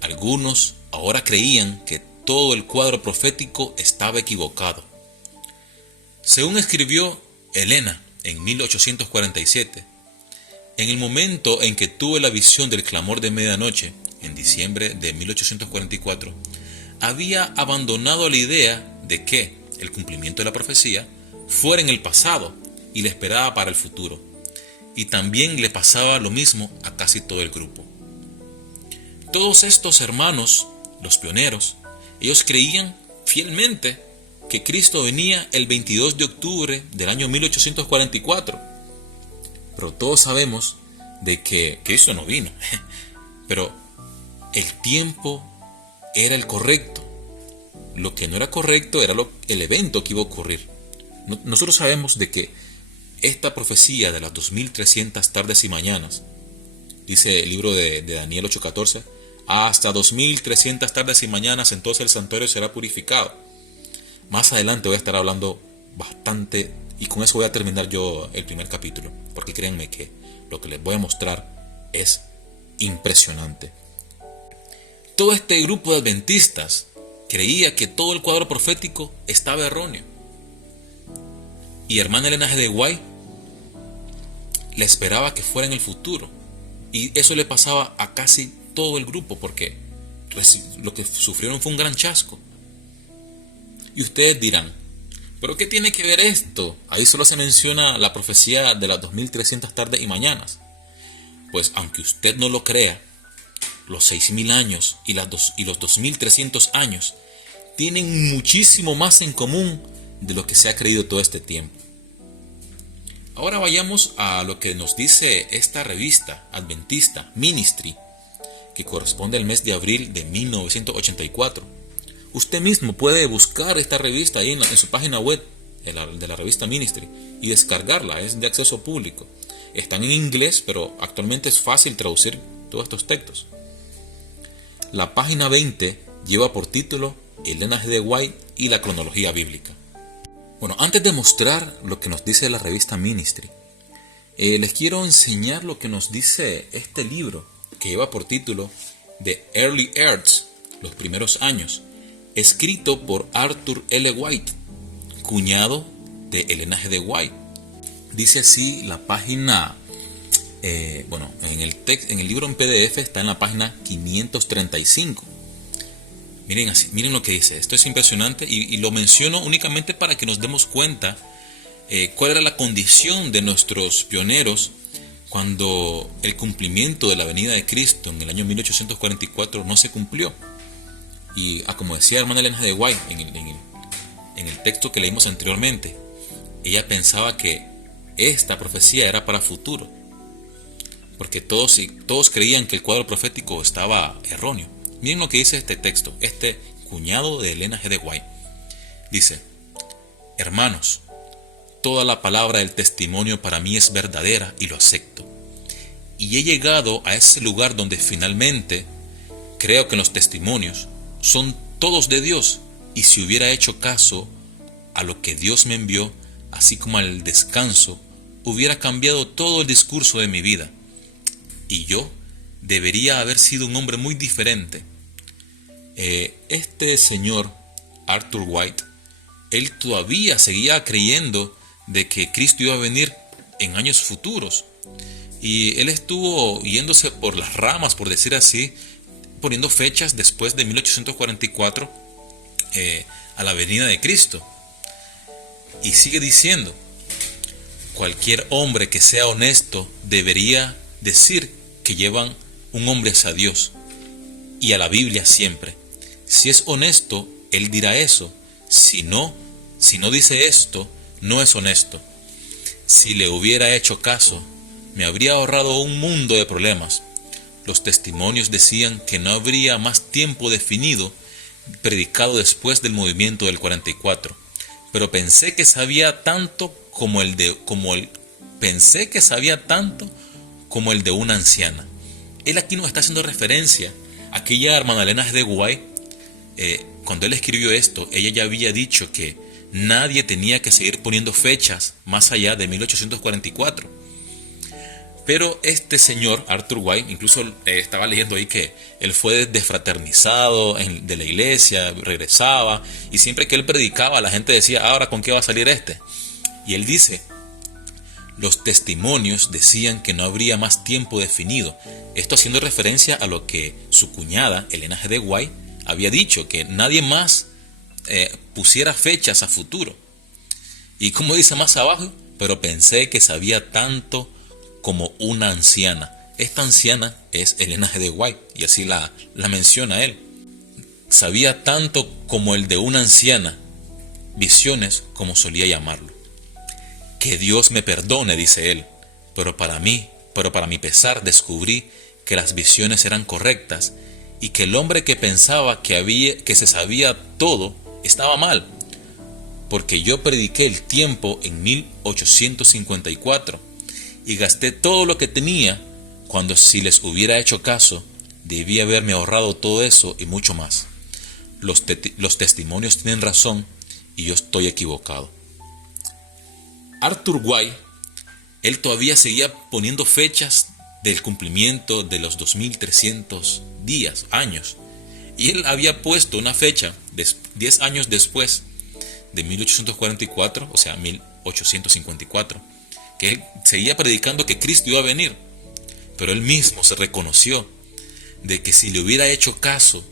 Algunos ahora creían que todo el cuadro profético estaba equivocado. Según escribió Helena en 1847, en el momento en que tuve la visión del clamor de medianoche, en diciembre de 1844, había abandonado la idea de que el cumplimiento de la profecía fuera en el pasado y le esperaba para el futuro. Y también le pasaba lo mismo a casi todo el grupo. Todos estos hermanos, los pioneros, ellos creían fielmente que Cristo venía el 22 de octubre del año 1844. Pero todos sabemos de que Cristo no vino. Pero el tiempo era el correcto. Lo que no era correcto era el evento que iba a ocurrir. Nosotros sabemos de que esta profecía de las 2300 tardes y mañanas, dice el libro de Daniel 8:14, hasta 2300 tardes y mañanas entonces el santuario será purificado. Más adelante voy a estar hablando bastante y con eso voy a terminar yo el primer capítulo, porque créanme que lo que les voy a mostrar es impresionante. Todo este grupo de adventistas creía que todo el cuadro profético estaba erróneo. Y hermana Elena G. de White le esperaba que fuera en el futuro. Y eso le pasaba a casi todo el grupo, porque lo que sufrieron fue un gran chasco. Y ustedes dirán, ¿pero qué tiene que ver esto? Ahí solo se menciona la profecía de las 2300 tardes y mañanas. Pues aunque usted no lo crea, los 6000 años y los 2300 años tienen muchísimo más en común de lo que se ha creído todo este tiempo. Ahora vayamos a lo que nos dice esta revista Adventista Ministry, que corresponde al mes de abril de 1984. Usted mismo puede buscar esta revista ahí en su página web de la revista Ministry y descargarla, es de acceso público. Están en inglés, pero actualmente es fácil traducir todos estos textos. La página 20 lleva por título Elena G. de White y la cronología bíblica. Bueno, antes de mostrar lo que nos dice la revista Ministry, les quiero enseñar lo que nos dice este libro que lleva por título The Early Earths, los primeros años, escrito por Arthur L. White, cuñado de Elena G. de White. Dice así la página, en el libro en PDF está en la página 535. Miren lo que dice. Esto es impresionante y lo menciono únicamente para que nos demos cuenta cuál era la condición de nuestros pioneros cuando el cumplimiento de la venida de Cristo en el año 1844 no se cumplió. Y como decía hermana Elena de White en el texto que leímos anteriormente, ella pensaba que esta profecía era para futuro, porque todos creían que el cuadro profético estaba erróneo. Miren lo que dice este texto, este cuñado de Elena G. de White. Dice: hermanos, toda la palabra del testimonio para mí es verdadera y lo acepto. Y he llegado a ese lugar donde finalmente creo que los testimonios son todos de Dios, y si hubiera hecho caso a lo que Dios me envió, así como al descanso, hubiera cambiado todo el discurso de mi vida. Y yo debería haber sido un hombre muy diferente. Este señor, Arthur White, él todavía seguía creyendo de que Cristo iba a venir en años futuros. Y él estuvo yéndose por las ramas, por decir así, poniendo fechas después de 1844 a la venida de Cristo. Y sigue diciendo: cualquier hombre que sea honesto debería decir que llevan un hombre hacia Dios y a la Biblia siempre. Si es honesto, él dirá eso. Si no dice esto, no es honesto. Si le hubiera hecho caso, me habría ahorrado un mundo de problemas. Los testimonios decían que no habría más tiempo definido predicado después del movimiento del 44. Pero pensé que sabía tanto como el de una anciana. Él aquí nos está haciendo referencia a aquella hermana Elena G. de White. Cuando él escribió esto, ella ya había dicho que nadie tenía que seguir poniendo fechas más allá de 1844. Pero este señor, Arthur White, incluso estaba leyendo ahí que él fue desfraternizado de la iglesia, regresaba, y siempre que él predicaba, la gente decía, ahora ¿con qué va a salir este? Y él dice, los testimonios decían que no habría más tiempo definido. Esto haciendo referencia a lo que su cuñada, Elena G. de White, había dicho, que nadie más pusiera fechas a futuro. Y como dice más abajo, pero pensé que sabía tanto como una anciana. Esta anciana es Elena G. de White, y así la menciona él. Sabía tanto como el de una anciana, visiones como solía llamarlo. Que Dios me perdone, dice él, pero para mi pesar descubrí que las visiones eran correctas y que el hombre que pensaba que se sabía todo estaba mal, porque yo prediqué el tiempo en 1854 y gasté todo lo que tenía, cuando si les hubiera hecho caso, debía haberme ahorrado todo eso y mucho más. Los testimonios tienen razón y yo estoy equivocado. Arthur White, él todavía seguía poniendo fechas del cumplimiento de los 2300 días, años. Y él había puesto una fecha 10 años después de 1844, o sea, 1854, que él seguía predicando que Cristo iba a venir. Pero él mismo se reconoció de que si le hubiera hecho caso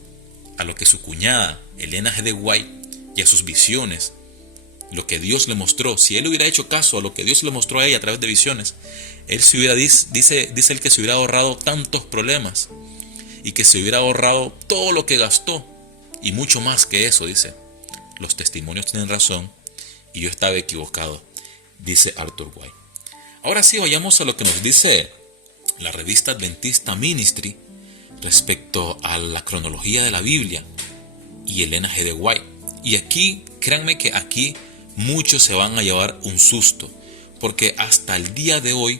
a lo que su cuñada, Elena G. de White, y a sus visiones, lo que Dios le mostró, si él hubiera hecho caso a lo que Dios le mostró a ella a través de visiones, él se hubiera, dice él, que se hubiera ahorrado tantos problemas y que se hubiera ahorrado todo lo que gastó y mucho más que eso. Dice, los testimonios tienen razón y yo estaba equivocado, dice Arthur White. Ahora sí, vayamos a lo que nos dice la revista Adventista Ministry respecto a la cronología de la Biblia y Elena G. de White. Y aquí, créanme que aquí muchos se van a llevar un susto, porque hasta el día de hoy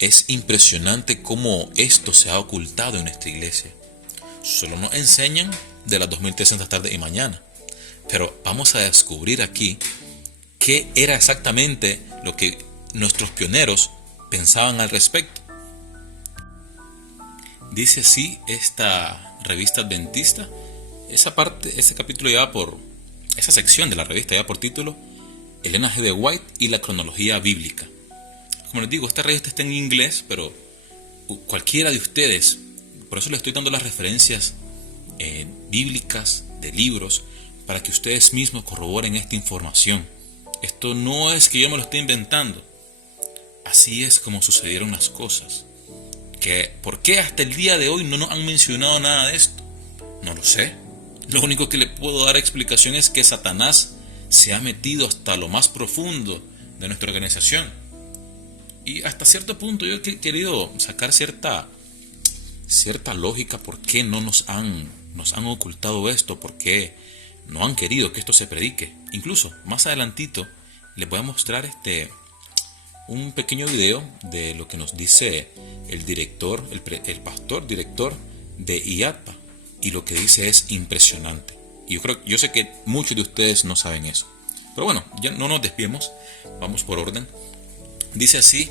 es impresionante cómo esto se ha ocultado en nuestra iglesia. Solo nos enseñan de las 2300 tarde y mañana, pero vamos a descubrir aquí qué era exactamente lo que nuestros pioneros pensaban al respecto. Dice así esta revista adventista, ese capítulo esa sección de la revista lleva por título Elena G. de White y la cronología bíblica. Como les digo, esta revista está en inglés, pero cualquiera de ustedes, por eso les estoy dando las referencias bíblicas de libros, para que ustedes mismos corroboren esta información. Esto no es que yo me lo esté inventando. Así es como sucedieron las cosas. ¿Por qué hasta el día de hoy no nos han mencionado nada de esto? No lo sé. Lo único que le puedo dar explicación es que Satanás se ha metido hasta lo más profundo de nuestra organización. Y hasta cierto punto yo he querido sacar cierta lógica por qué no nos han ocultado esto, por qué no han querido que esto se predique. Incluso más adelantito les voy a mostrar un pequeño video de lo que nos dice el director, el pastor director de IATPA, y lo que dice es impresionante. Y yo sé que muchos de ustedes no saben eso. Pero bueno, ya no nos desviemos, vamos por orden. Dice así: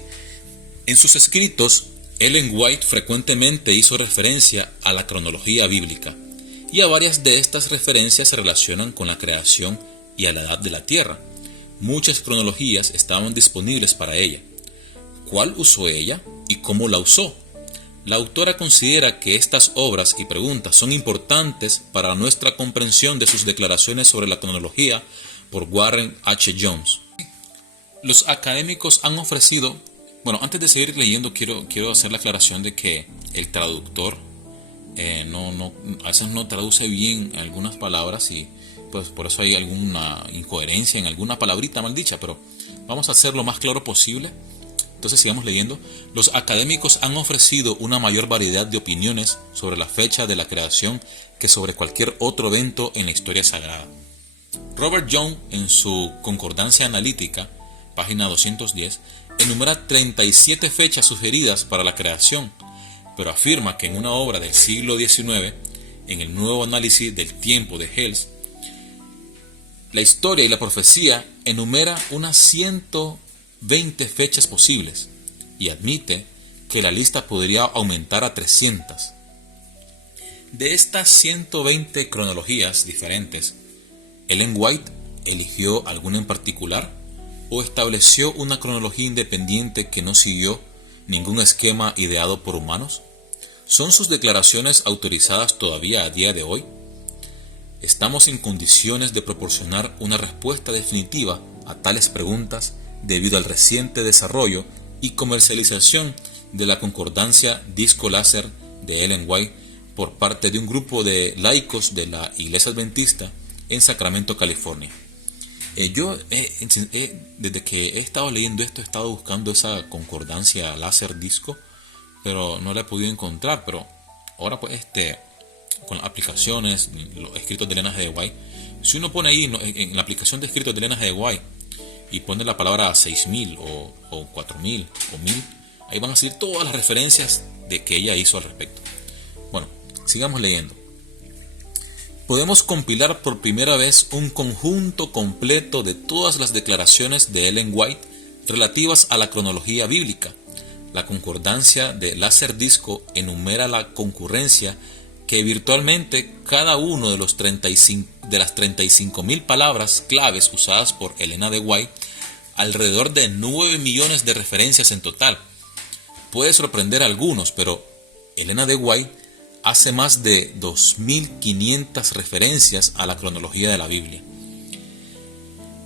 en sus escritos, Ellen White frecuentemente hizo referencia a la cronología bíblica, y a varias de estas referencias se relacionan con la creación y a la edad de la Tierra. Muchas cronologías estaban disponibles para ella. ¿Cuál usó ella y cómo la usó? La autora considera que estas obras y preguntas son importantes para nuestra comprensión de sus declaraciones sobre la cronología por Warren H. Jones. Los académicos han ofrecido, antes de seguir leyendo, quiero hacer la aclaración de que el traductor a veces no traduce bien algunas palabras y pues por eso hay alguna incoherencia en alguna palabrita mal dicha, pero vamos a hacer lo más claro posible. Entonces sigamos leyendo. Los académicos han ofrecido una mayor variedad de opiniones sobre la fecha de la creación que sobre cualquier otro evento en la historia sagrada. Robert Young, en su Concordancia Analítica, página 210, enumera 37 fechas sugeridas para la creación, pero afirma que en una obra del siglo XIX, en el Nuevo Análisis del Tiempo de Hales, la historia y la profecía enumera unas 120 fechas posibles, y admite que la lista podría aumentar a 300. De estas 120 cronologías diferentes, Ellen White eligió alguna en particular o estableció una cronología independiente que no siguió ningún esquema ideado por humanos. ¿Son sus declaraciones autorizadas todavía a día de hoy? Estamos en condiciones de proporcionar una respuesta definitiva a tales preguntas debido al reciente desarrollo y comercialización de la concordancia disco láser de Ellen White por parte de un grupo de laicos de la Iglesia Adventista en Sacramento, California. Desde que he estado leyendo esto, he estado buscando esa concordancia láser disco, pero no la he podido encontrar. Pero ahora pues con las aplicaciones, los escritos de Ellen G. White, si uno pone ahí en la aplicación de escritos de Ellen G. White y pone la palabra 6000 o 4000 o 1000, ahí van a salir todas las referencias de que ella hizo al respecto. Bueno, sigamos leyendo. Podemos compilar por primera vez un conjunto completo de todas las declaraciones de Ellen White relativas a la cronología bíblica. La concordancia de Laserdisco enumera la concurrencia que virtualmente cada uno de las 35.000 palabras claves usadas por Ellen G. White, alrededor de 9 millones de referencias en total. Puede sorprender a algunos, pero Ellen G. White hace más de 2.500 referencias a la cronología de la Biblia.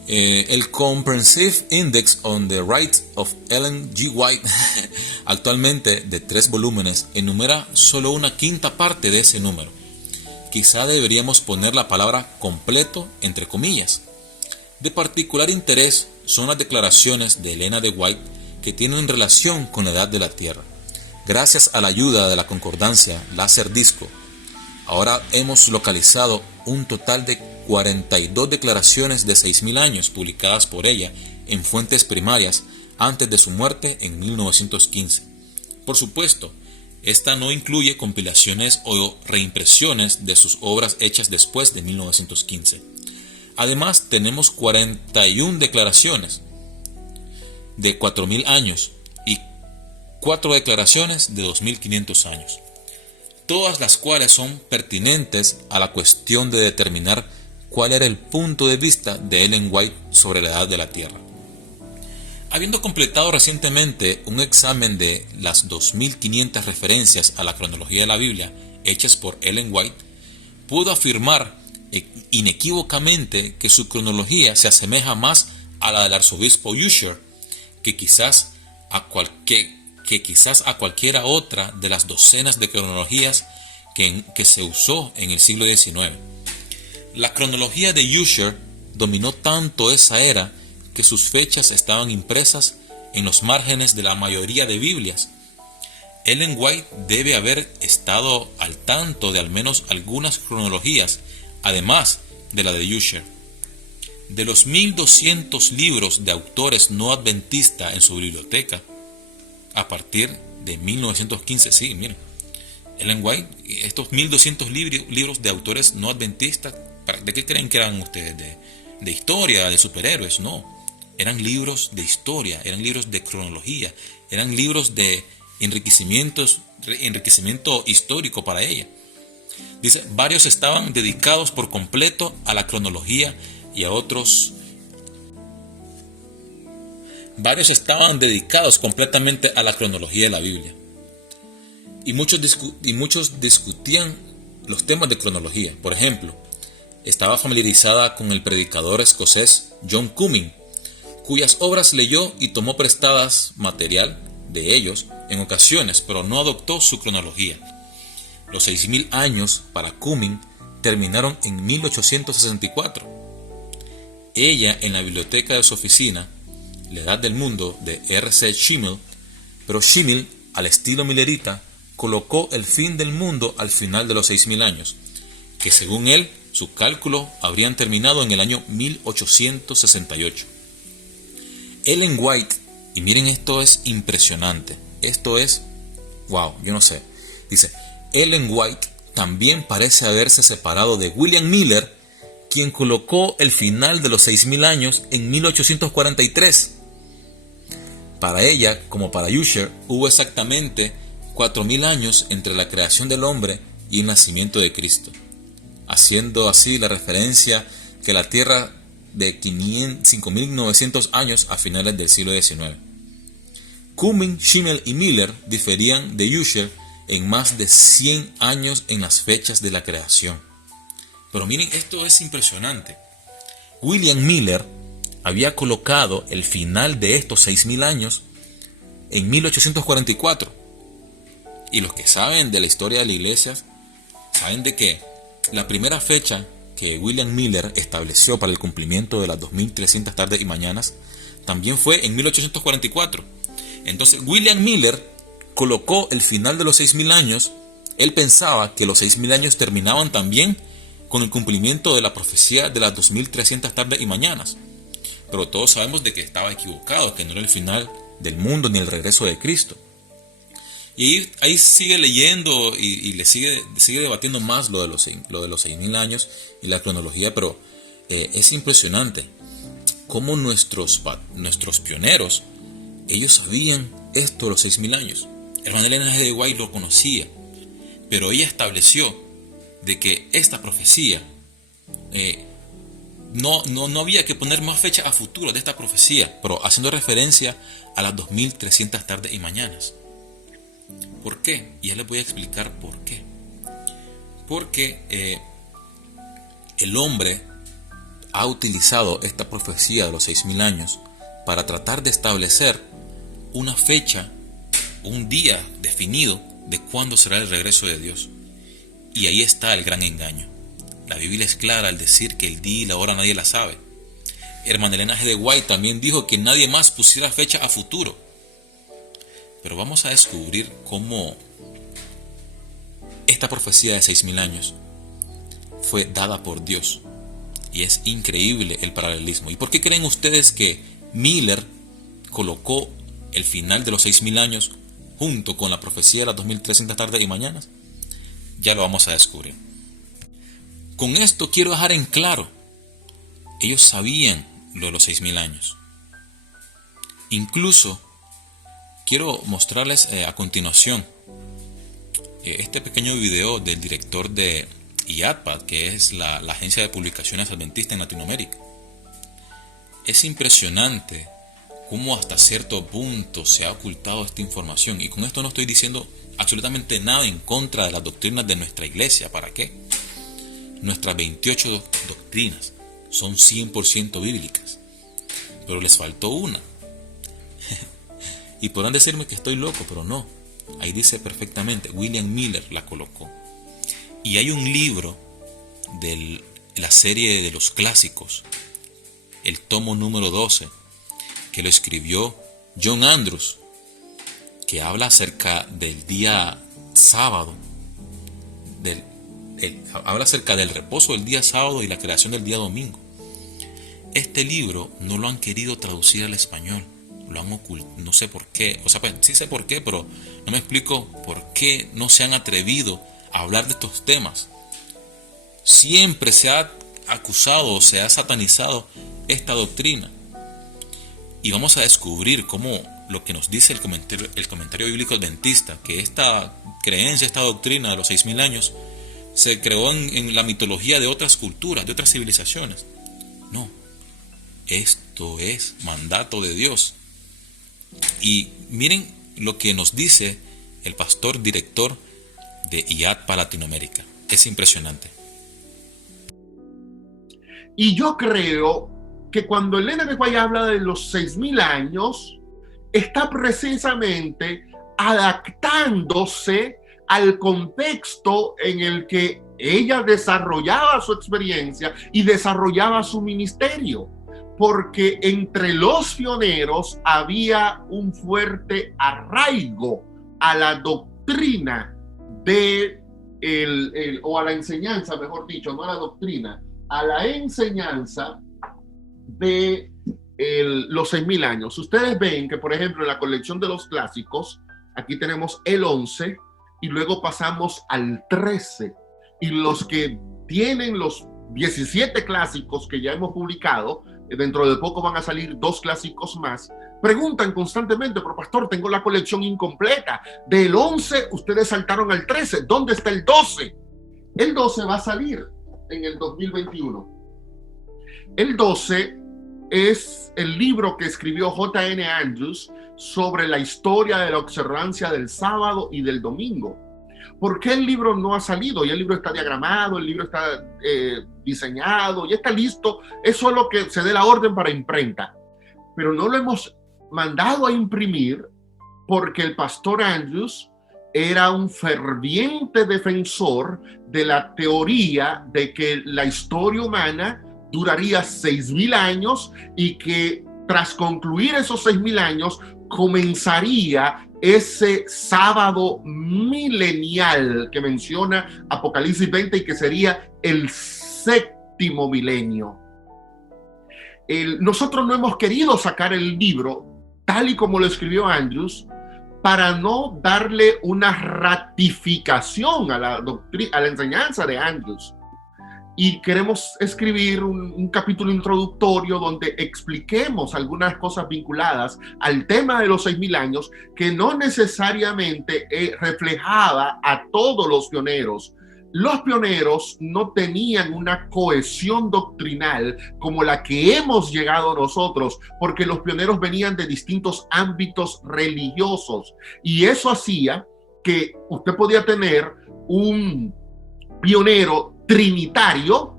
El Comprehensive Index on the Rights of Ellen G. White, actualmente de 3 volúmenes, enumera solo una quinta parte de ese número. Quizá deberíamos poner la palabra completo entre comillas. De particular interés son las declaraciones de Ellen G. White que tienen relación con la edad de la Tierra. Gracias a la ayuda de la concordancia Laserdisco, ahora hemos localizado un total de 42 declaraciones de 6000 años publicadas por ella en fuentes primarias antes de su muerte en 1915. Por supuesto, esta no incluye compilaciones o reimpresiones de sus obras hechas después de 1915. Además, tenemos 41 declaraciones de 4000 años y 4 declaraciones de 2500 años, todas las cuales son pertinentes a la cuestión de determinar cuál era el punto de vista de Ellen White sobre la edad de la Tierra. Habiendo completado recientemente un examen de las 2500 referencias a la cronología de la Biblia hechas por Ellen White, pudo afirmar inequívocamente que su cronología se asemeja más a la del arzobispo Ussher que quizás a cualquiera otra de las docenas de cronologías que se usó en el siglo XIX. La cronología de Ussher dominó tanto esa era que sus fechas estaban impresas en los márgenes de la mayoría de Biblias. Ellen White debe haber estado al tanto de al menos algunas cronologías, además de la de Ussher. De los 1200 libros de autores no adventistas en su biblioteca, a partir de 1915, sí, miren, Ellen White, estos 1200 libros de autores no adventistas, ¿de qué creen que eran ustedes? ¿De historia, de superhéroes? No, eran libros de historia, eran libros de cronología, eran libros de enriquecimiento histórico para ella. Dice, varios estaban dedicados por completo a la cronología y a otros. Varios estaban dedicados completamente a la cronología de la Biblia. Y muchos discutían los temas de cronología. Por ejemplo, estaba familiarizada con el predicador escocés John Cumming, cuyas obras leyó y tomó prestadas material de ellos en ocasiones, pero no adoptó su cronología. Los 6000 años para Cumming terminaron en 1864. Ella, en la biblioteca de su oficina, La Edad del Mundo de R.C. Schimmel, pero Schimmel, al estilo millerita, colocó el fin del mundo al final de los 6000 años, que según él, su cálculo habrían terminado en el año 1868. Ellen White, y miren, esto es impresionante, esto es, wow, yo no sé, dice, Ellen White también parece haberse separado de William Miller, quien colocó el final de los 6000 años en 1843. Para ella, como para Ussher, hubo exactamente 4000 años entre la creación del hombre y el nacimiento de Cristo, haciendo así la referencia que la Tierra de 5900 años a finales del siglo XIX. Cumming, Schimmel y Miller diferían de Ussher en más de 100 años en las fechas de la creación. Pero miren, esto es impresionante. William Miller había colocado el final de estos 6000 años en 1844. Y los que saben de la historia de la iglesia saben de que la primera fecha que William Miller estableció para el cumplimiento de las 2300 tardes y mañanas también fue en 1844. Entonces William Miller colocó el final de los 6000 años. Él pensaba que los 6000 años terminaban también con el cumplimiento de la profecía de las 2300 tardes y mañanas. Pero todos sabemos de que estaba equivocado, que no era el final del mundo ni el regreso de Cristo. Y ahí sigue leyendo y le sigue debatiendo más lo de los 6000 años y la cronología, pero es impresionante cómo nuestros pioneros, ellos sabían esto de los 6000 años. Hermana Elena G. de White lo conocía, pero ella estableció de que esta profecía, no había que poner más fecha a futuro de esta profecía, pero haciendo referencia a las 2300 tardes y mañanas. ¿Por qué? Y ya les voy a explicar por qué. Porque el hombre ha utilizado esta profecía de los 6000 años para tratar de establecer una fecha, un día definido de cuándo será el regreso de Dios. Y ahí está el gran engaño. La Biblia es clara al decir que el día y la hora nadie la sabe. Hermana Elena G. de White también dijo que nadie más pusiera fecha a futuro. Pero vamos a descubrir cómo esta profecía de 6000 años fue dada por Dios. Y es increíble el paralelismo. ¿Y por qué creen ustedes que Miller colocó el final de los 6000 años junto con la profecía de las 2300 tardes y mañanas? Ya lo vamos a descubrir. Con esto quiero dejar en claro, ellos sabían lo de los 6000 años. Incluso quiero mostrarles a continuación este pequeño video del director de IADPAD, que es la agencia de publicaciones adventista en Latinoamérica. Es impresionante cómo hasta cierto punto se ha ocultado esta información. Y con esto no estoy diciendo absolutamente nada en contra de las doctrinas de nuestra iglesia. ¿Para qué? Nuestras 28 doctrinas son 100% bíblicas, pero les faltó una. Y podrán decirme que estoy loco, pero no. Ahí dice perfectamente, William Miller la colocó. Y hay un libro de la serie de los clásicos, el tomo número 12, que lo escribió John Andrews, que habla acerca del día sábado, habla acerca del reposo del día sábado y la creación del día domingo. Este libro no lo han querido traducir al español, lo han ocultado, no sé por qué, o sea, pues, sí sé por qué, pero no me explico por qué no se han atrevido a hablar de estos temas. Siempre se ha acusado, se ha satanizado esta doctrina. Y vamos a descubrir cómo lo que nos dice el comentario bíblico adventista, que esta creencia, esta doctrina de los 6000 años, se creó en la mitología de otras culturas, de otras civilizaciones. No, esto es mandato de Dios. Y miren lo que nos dice el pastor director de IADPA Latinoamérica. Es impresionante. Y yo creo que cuando Elena de White habla de los 6000 años, está precisamente adaptándose al contexto en el que ella desarrollaba su experiencia y desarrollaba su ministerio, porque entre los pioneros había un fuerte arraigo a la doctrina o a la enseñanza, mejor dicho, no a la doctrina, a la enseñanza de los 6000 años. Ustedes ven que, por ejemplo, en la colección de los clásicos, aquí tenemos el 11 y luego pasamos al 13. Y los que tienen los 17 clásicos que ya hemos publicado, dentro de poco van a salir 2 clásicos más, preguntan constantemente, pero pastor, tengo la colección incompleta. Del 11 ustedes saltaron al 13. ¿Dónde está el 12? El 12 va a salir en el 2021. El 12 es el libro que escribió J.N. Andrews sobre la historia de la observancia del sábado y del domingo. ¿Por qué el libro no ha salido? Y el libro está diagramado, el libro está diseñado, ya está listo. Es solo que se dé la orden para imprenta. Pero no lo hemos mandado a imprimir porque el pastor Andrews era un ferviente defensor de la teoría de que la historia humana duraría 6,000 años y que tras concluir esos 6,000 años comenzaría ese sábado milenial que menciona Apocalipsis 20 y que sería el 7º milenio. Nosotros no hemos querido sacar el libro tal y como lo escribió Andrews para no darle una ratificación a la enseñanza de Andrews. Y queremos escribir un capítulo introductorio donde expliquemos algunas cosas vinculadas al tema de los 6,000 años que no necesariamente reflejaba a todos los pioneros. Los pioneros no tenían una cohesión doctrinal como la que hemos llegado nosotros, porque los pioneros venían de distintos ámbitos religiosos. Y eso hacía que usted podía tener un pionero trinitario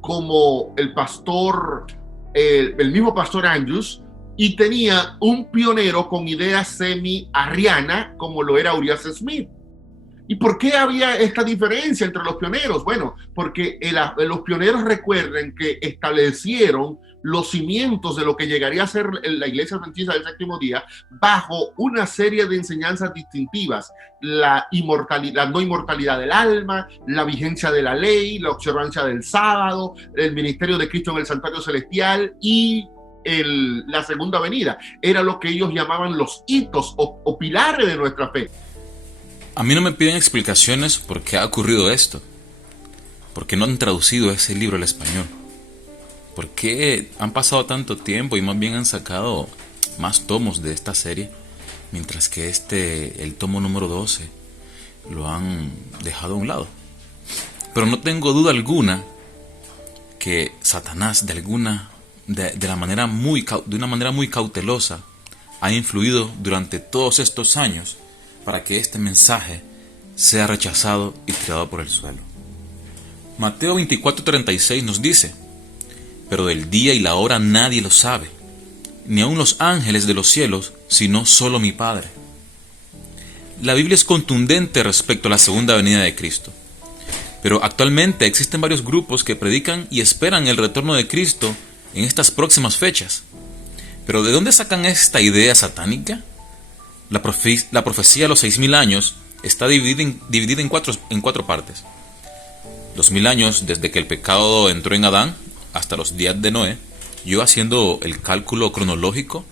como el pastor, el mismo pastor Andrews, y tenía un pionero con ideas semi-arriana como lo era Uriah Smith. ¿Y por qué había esta diferencia entre los pioneros? Bueno, porque los pioneros, recuerden que establecieron los cimientos de lo que llegaría a ser la Iglesia Adventista del Séptimo Día bajo una serie de enseñanzas distintivas: la no inmortalidad del alma, la vigencia de la ley, la observancia del sábado, el ministerio de Cristo en el santuario celestial y la segunda venida. Era lo que ellos llamaban los hitos o pilares de nuestra fe. A mí no me piden explicaciones por qué ha ocurrido esto, por qué no han traducido ese libro al español, por qué han pasado tanto tiempo y más bien han sacado más tomos de esta serie, mientras que el tomo número 12, lo han dejado a un lado. Pero no tengo duda alguna que Satanás de una manera muy cautelosa ha influido durante todos estos años para que este mensaje sea rechazado y tirado por el suelo. Mateo 24:36 nos dice: pero del día y la hora nadie lo sabe, ni aun los ángeles de los cielos, sino solo mi Padre. La Biblia es contundente respecto a la segunda venida de Cristo, pero actualmente existen varios grupos que predican y esperan el retorno de Cristo en estas próximas fechas. ¿Pero de dónde sacan esta idea satánica? La profecía de los 6,000 años está dividida en cuatro partes. 2,000 años desde que el pecado entró en Adán hasta los días de Noé. Yo, haciendo el cálculo cronológico,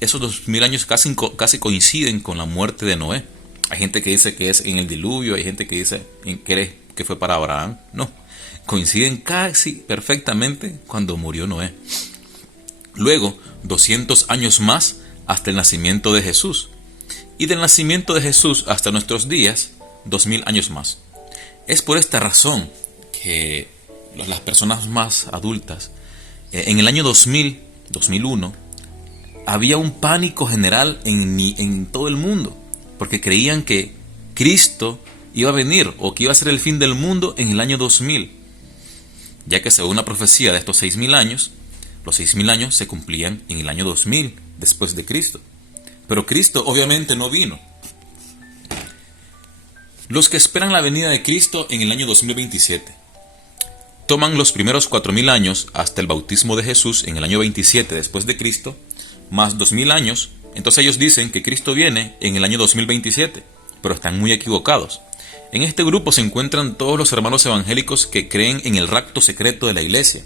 esos 2,000 años casi coinciden con la muerte de Noé. Hay gente que dice que es en el diluvio, hay gente que dice que fue para Abraham. No, coinciden casi perfectamente cuando murió Noé. Luego, 200 años más hasta el nacimiento de Jesús. Y del nacimiento de Jesús hasta nuestros días, 2,000 años más. Es por esta razón que las personas más adultas, en el año 2001, había un pánico general en todo el mundo, porque creían que Cristo iba a venir o que iba a ser el fin del mundo en el año 2000, ya que según la profecía de estos 6,000 años, los 6,000 años se cumplían en el año 2000 después de Cristo. Pero Cristo obviamente no vino. Los que esperan la venida de Cristo en el año 2027 toman los primeros 4,000 años hasta el bautismo de Jesús en el año 27 después de Cristo, más 2,000 años. Entonces ellos dicen que Cristo viene en el año 2027, pero están muy equivocados. En este grupo se encuentran todos los hermanos evangélicos que creen en el rapto secreto de la iglesia.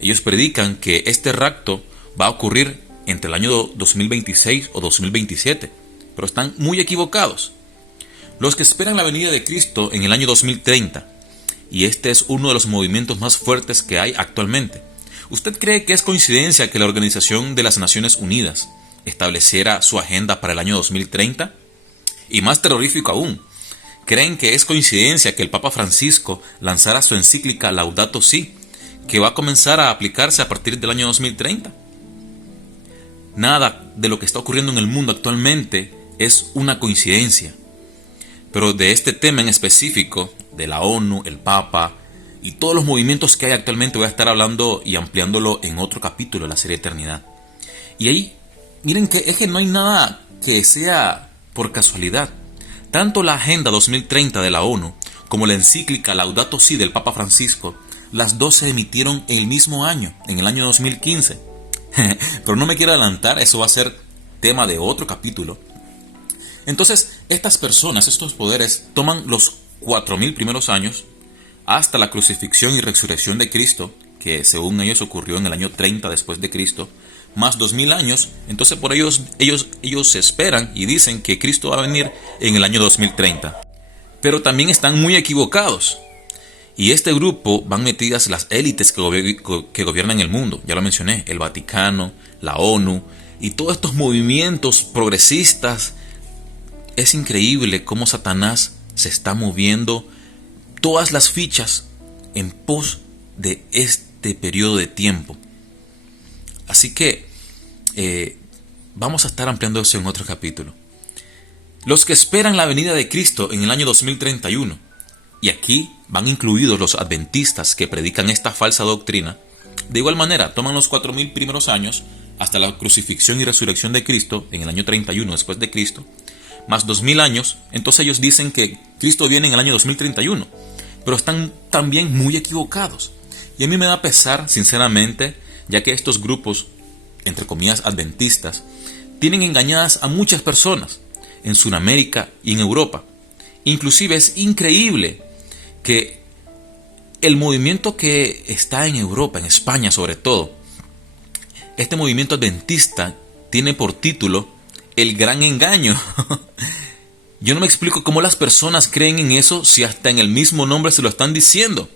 Ellos predican que este rapto va a ocurrir entre el año 2026 o 2027, pero están muy equivocados. Los que esperan la venida de Cristo en el año 2030, y este es uno de los movimientos más fuertes que hay actualmente. ¿Usted cree que es coincidencia que la Organización de las Naciones Unidas estableciera su agenda para el año 2030? Y más terrorífico aún, ¿creen que es coincidencia que el Papa Francisco lanzara su encíclica Laudato Si, que va a comenzar a aplicarse a partir del año 2030? Nada de lo que está ocurriendo en el mundo actualmente es una coincidencia. Pero de este tema en específico, de la ONU, el Papa y todos los movimientos que hay actualmente, voy a estar hablando y ampliándolo en otro capítulo de la serie Eternidad. Y ahí, miren que es que no hay nada que sea por casualidad. Tanto la Agenda 2030 de la ONU como la encíclica Laudato Si del Papa Francisco, las dos se emitieron el mismo año, en el año 2015. Pero no me quiero adelantar, eso va a ser tema de otro capítulo. Entonces, estas personas, estos poderes, toman los 4000 primeros años hasta la crucifixión y resurrección de Cristo, que según ellos ocurrió en el año 30 después de Cristo, más 2000 años. Entonces por ellos esperan y dicen que Cristo va a venir en el año 2030. Pero también están muy equivocados. Y este grupo van metidas las élites que gobiernan el mundo. Ya lo mencioné, el Vaticano, la ONU y todos estos movimientos progresistas. Es increíble cómo Satanás se está moviendo todas las fichas en pos de este periodo de tiempo. Así que vamos a estar ampliando eso en otro capítulo. Los que esperan la venida de Cristo en el año 2031, y aquí van incluidos los adventistas que predican esta falsa doctrina, de igual manera toman los 4000 primeros años hasta la crucifixión y resurrección de Cristo en el año 31 después de Cristo, más 2000 años. Entonces ellos dicen que Cristo viene en el año 2031, pero están también muy equivocados. Y a mí me da pesar, sinceramente, ya que estos grupos, entre comillas adventistas, tienen engañadas a muchas personas en Sudamérica y en Europa. Inclusive es increíble que el movimiento que está en Europa, en España sobre todo, este movimiento adventista tiene por título El Gran Engaño. Yo no me explico cómo las personas creen en eso si hasta en el mismo nombre se lo están diciendo.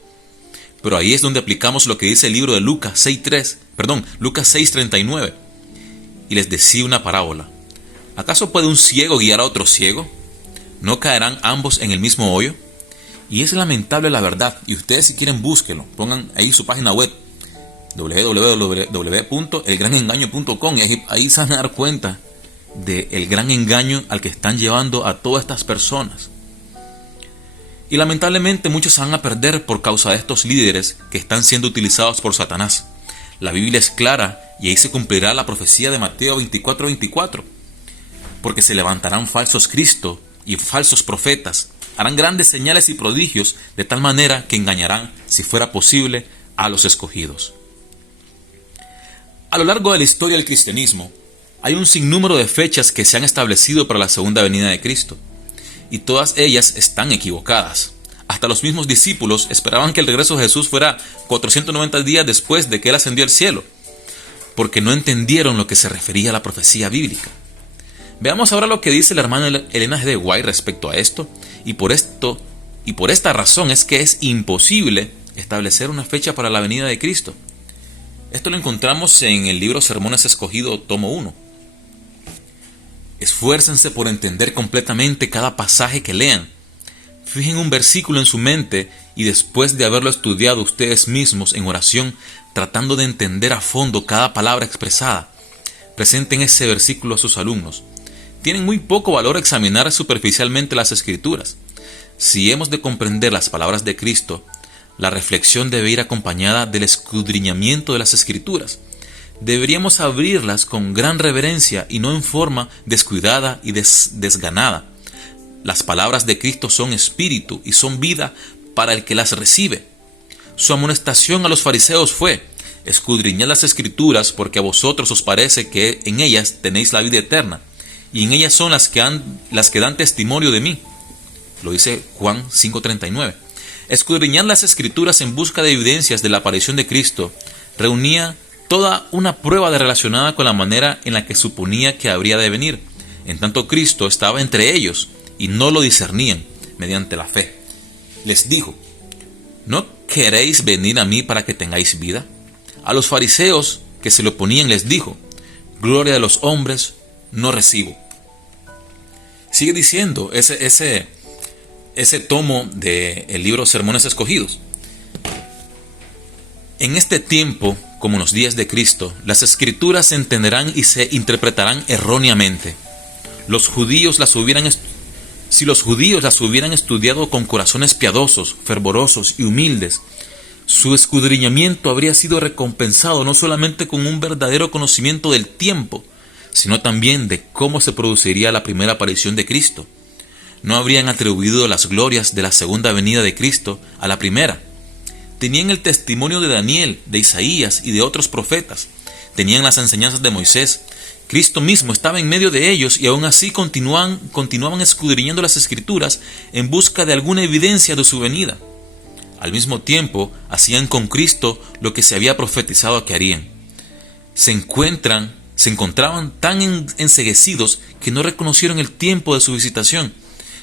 Pero ahí es donde aplicamos lo que dice el libro de Lucas 6:39. Y les decía una parábola. ¿Acaso puede un ciego guiar a otro ciego? ¿No caerán ambos en el mismo hoyo? Y es lamentable la verdad. Y ustedes, si quieren, búsquenlo. Pongan ahí su página web, www.elgranengaño.com, y ahí se van a dar cuenta del gran engaño al que están llevando a todas estas personas. Y lamentablemente muchos se van a perder por causa de estos líderes que están siendo utilizados por Satanás. La Biblia es clara y ahí se cumplirá la profecía de Mateo 24:24. Porque se levantarán falsos Cristos y falsos profetas, harán grandes señales y prodigios de tal manera que engañarán, si fuera posible, a los escogidos. A lo largo de la historia del cristianismo, hay un sinnúmero de fechas que se han establecido para la segunda venida de Cristo. Y todas ellas están equivocadas. Hasta los mismos discípulos esperaban que el regreso de Jesús fuera 490 días después de que Él ascendió al cielo, porque no entendieron lo que se refería a la profecía bíblica. Veamos ahora lo que dice la hermana Elena G. de White respecto a esto, y por esta razón es que es imposible establecer una fecha para la venida de Cristo. Esto lo encontramos en el libro Sermones Escogido, tomo 1. Esfuércense por entender completamente cada pasaje que lean. Fijen un versículo en su mente y después de haberlo estudiado ustedes mismos en oración, tratando de entender a fondo cada palabra expresada, presenten ese versículo a sus alumnos. Tienen muy poco valor examinar superficialmente las Escrituras. Si hemos de comprender las palabras de Cristo, la reflexión debe ir acompañada del escudriñamiento de las Escrituras. Deberíamos abrirlas con gran reverencia y no en forma descuidada y desganada. Las palabras de Cristo son espíritu y son vida para el que las recibe. Su amonestación a los fariseos fue: escudriñad las Escrituras, porque a vosotros os parece que en ellas tenéis la vida eterna, y en ellas son las que dan testimonio de mí. Lo dice Juan 5:39. Escudriñar las Escrituras en busca de evidencias de la aparición de Cristo reunía toda una prueba relacionada con la manera en la que suponía que habría de venir, en tanto Cristo estaba entre ellos y no lo discernían mediante la fe. Les dijo: ¿no queréis venir a mí para que tengáis vida? A los fariseos que se le oponían les dijo: gloria de los hombres no recibo. Sigue diciendo ese tomo del libro Sermones Escogidos. En este tiempo, como en los días de Cristo, las escrituras se entenderán y se interpretarán erróneamente. Si los judíos las hubieran estudiado con corazones piadosos, fervorosos y humildes, su escudriñamiento habría sido recompensado no solamente con un verdadero conocimiento del tiempo, sino también de cómo se produciría la primera aparición de Cristo. No habrían atribuido las glorias de la segunda venida de Cristo a la primera. Tenían el testimonio de Daniel, de Isaías y de otros profetas. Tenían las enseñanzas de Moisés. Cristo mismo estaba en medio de ellos y aún así continuaban escudriñando las Escrituras en busca de alguna evidencia de su venida. Al mismo tiempo, hacían con Cristo lo que se había profetizado que harían. Se encontraban tan enceguecidos que no reconocieron el tiempo de su visitación,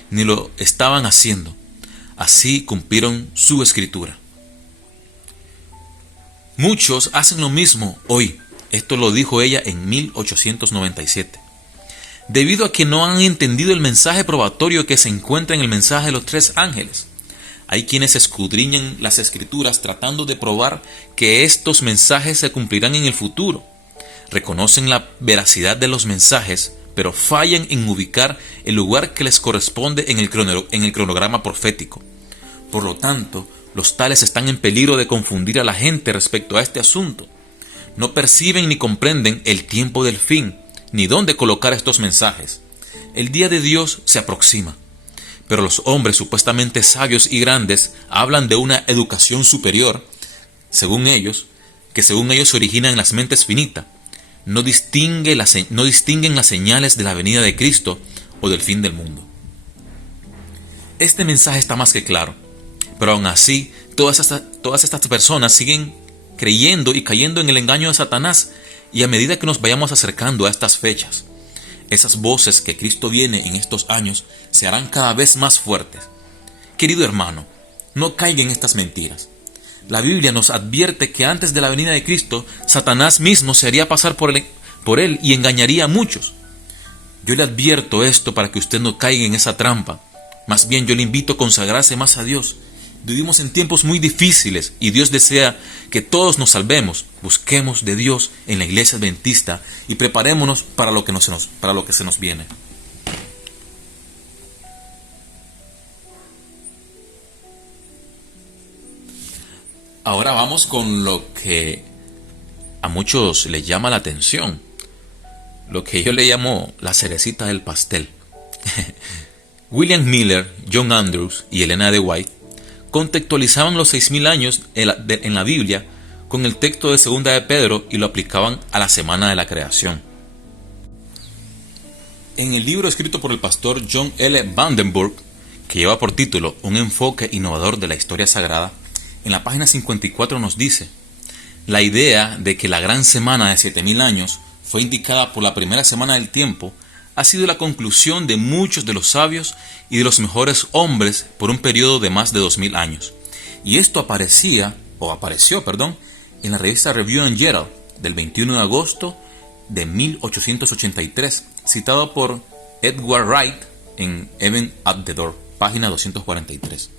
ni lo estaban haciendo. Así cumplieron su Escritura. Muchos hacen lo mismo hoy. Esto lo dijo ella en 1897. Debido a que no han entendido el mensaje probatorio que se encuentra en el mensaje de los 3 ángeles. Hay quienes escudriñan las Escrituras tratando de probar que estos mensajes se cumplirán en el futuro. Reconocen la veracidad de los mensajes, pero fallan en ubicar el lugar que les corresponde en el cronograma profético. Por lo tanto, los tales están en peligro de confundir a la gente respecto a este asunto. No perciben ni comprenden el tiempo del fin, ni dónde colocar estos mensajes. El día de Dios se aproxima. Pero los hombres supuestamente sabios y grandes hablan de una educación superior, según ellos se origina en las mentes finitas. No distinguen las señales de la venida de Cristo o del fin del mundo. Este mensaje está más que claro, pero aún así todas estas personas siguen creyendo y cayendo en el engaño de Satanás, y a medida que nos vayamos acercando a estas fechas, esas voces que Cristo viene en estos años se harán cada vez más fuertes. Querido hermano, no caiga en estas mentiras. La Biblia nos advierte que antes de la venida de Cristo, Satanás mismo se haría pasar por él y engañaría a muchos. Yo le advierto esto para que usted no caiga en esa trampa. Más bien yo le invito a consagrarse más a Dios. Vivimos en tiempos muy difíciles y Dios desea que todos nos salvemos. Busquemos de Dios en la iglesia adventista y preparémonos para lo que se nos viene. Ahora vamos con lo que a muchos les llama la atención, lo que yo le llamo la cerecita del pastel. William Miller, John Andrews y Elena de White contextualizaban los 6.000 años en la Biblia con el texto de 2 de Pedro y lo aplicaban a la semana de la creación. En el libro escrito por el pastor John L. Vandenberg, que lleva por título Un enfoque innovador de la historia sagrada, en la página 54 nos dice: la idea de que la gran semana de 7.000 años fue indicada por la primera semana del tiempo ha sido la conclusión de muchos de los sabios y de los mejores hombres por un periodo de más de 2.000 años. Y esto apareció, en la revista Review and Herald del 21 de agosto de 1883, citado por Edward Wright en Even at the Door, página 243.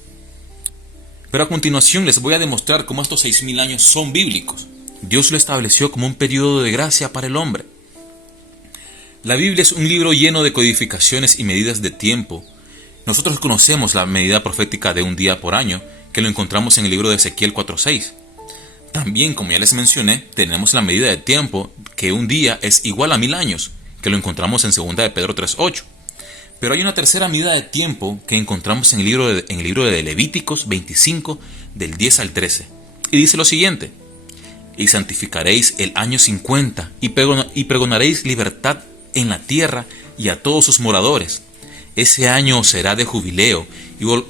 Pero a continuación les voy a demostrar cómo estos 6.000 años son bíblicos. Dios lo estableció como un periodo de gracia para el hombre. La Biblia es un libro lleno de codificaciones y medidas de tiempo. Nosotros conocemos la medida profética de un día por año, que lo encontramos en el libro de Ezequiel 4:6. También, como ya les mencioné, tenemos la medida de tiempo, que un día es igual a 1.000 años, que lo encontramos en 2 de Pedro 3:8. Pero hay una tercera medida de tiempo que encontramos en el libro de Levíticos 25, del 10 al 13. Y dice lo siguiente: y santificaréis el año 50, y pregonaréis libertad en la tierra y a todos sus moradores. Ese año os será de jubileo,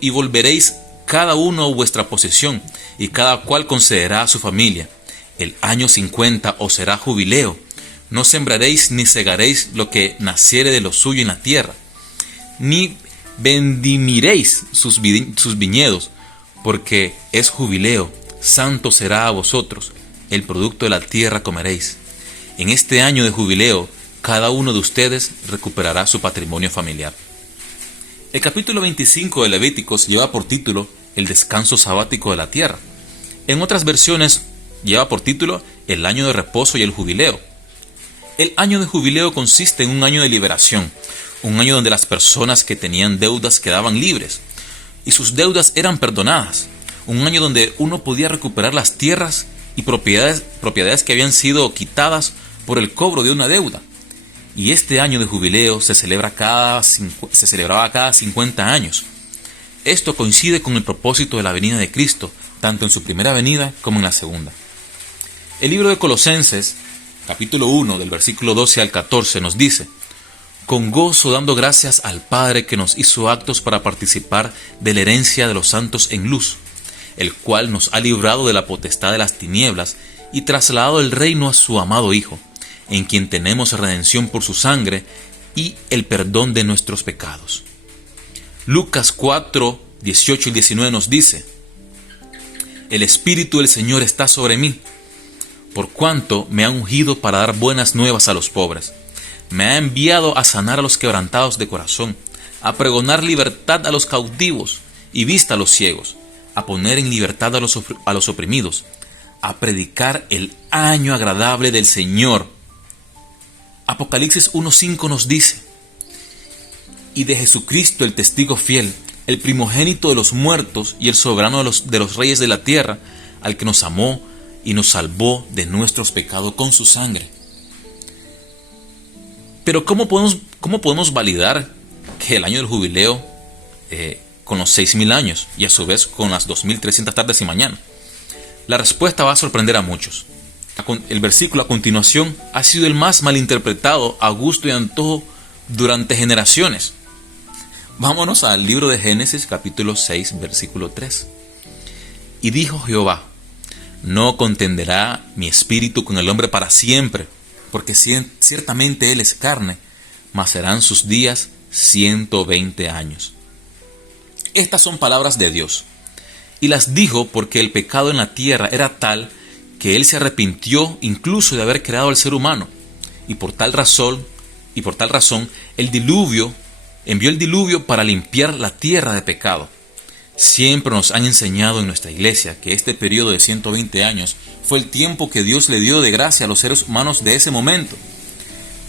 y volveréis cada uno a vuestra posesión, y cada cual concederá a su familia. El año 50 os será jubileo. No sembraréis ni segaréis lo que naciere de lo suyo en la tierra, ni vendimiréis sus viñedos, porque es jubileo. Santo será a vosotros. El producto de la tierra comeréis. En este año de jubileo, cada uno de ustedes recuperará su patrimonio familiar. El capítulo 25 de Levíticos lleva por título el descanso sabático de la tierra. En otras versiones lleva por título el año de reposo y el jubileo. El año de jubileo consiste en un año de liberación, un año donde las personas que tenían deudas quedaban libres y sus deudas eran perdonadas, un año donde uno podía recuperar las tierras y propiedades que habían sido quitadas por el cobro de una deuda. Y este año de jubileo se celebraba cada 50 años. Esto coincide con el propósito de la venida de Cristo, tanto en su primera venida como en la segunda. El libro de Colosenses, capítulo 1, del versículo 12 al 14, nos dice: con gozo dando gracias al Padre que nos hizo aptos para participar de la herencia de los santos en luz, el cual nos ha librado de la potestad de las tinieblas y trasladado el reino a su amado Hijo, en quien tenemos redención por su sangre y el perdón de nuestros pecados. Lucas 4, 18 y 19 nos dice: el Espíritu del Señor está sobre mí, por cuanto me ha ungido para dar buenas nuevas a los pobres. Me ha enviado a sanar a los quebrantados de corazón, a pregonar libertad a los cautivos y vista a los ciegos, a poner en libertad a los oprimidos, a predicar el año agradable del Señor. Apocalipsis 1:5 nos dice: y de Jesucristo el testigo fiel, el primogénito de los muertos y el soberano de los reyes de la tierra, al que nos amó y nos salvó de nuestros pecados con su sangre. Pero ¿cómo podemos validar que el año del jubileo, con los 6.000 años y a su vez con las 2.300 tardes y mañanas? La respuesta va a sorprender a muchos. El versículo a continuación ha sido el más malinterpretado a gusto y antojo durante generaciones. Vámonos al libro de Génesis capítulo 6 versículo 3. Y dijo Jehová: no contenderá mi espíritu con el hombre para siempre, porque ciertamente él es carne, mas serán sus días 120 años. Estas son palabras de Dios, y las dijo porque el pecado en la tierra era tal que él se arrepintió incluso de haber creado al ser humano, y por tal razón envió el diluvio para limpiar la tierra de pecado. Siempre nos han enseñado en nuestra iglesia que este periodo de 120 años fue el tiempo que Dios le dio de gracia a los seres humanos de ese momento.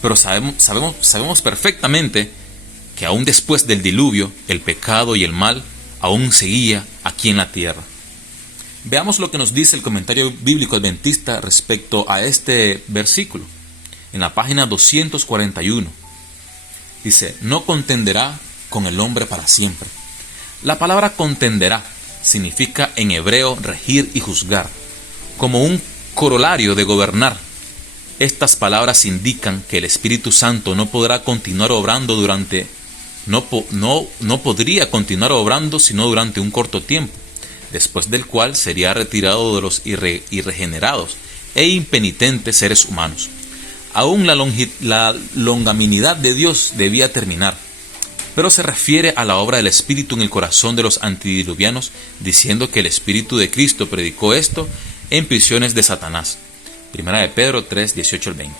Pero sabemos perfectamente que aún después del diluvio, el pecado y el mal aún seguía aquí en la tierra. Veamos lo que nos dice el comentario bíblico adventista respecto a este versículo. En la página 241 dice: no contenderá con el hombre para siempre. La palabra contenderá significa en hebreo regir y juzgar, como un corolario de gobernar. Estas palabras indican que el Espíritu Santo no podría continuar obrando sino durante un corto tiempo, después del cual sería retirado de los irregenerados e impenitentes seres humanos. Aún la longanimidad de Dios debía terminar, pero se refiere a la obra del Espíritu en el corazón de los antidiluvianos, diciendo que el Espíritu de Cristo predicó esto en prisiones de Satanás. Primera de Pedro 3, 18 al 20.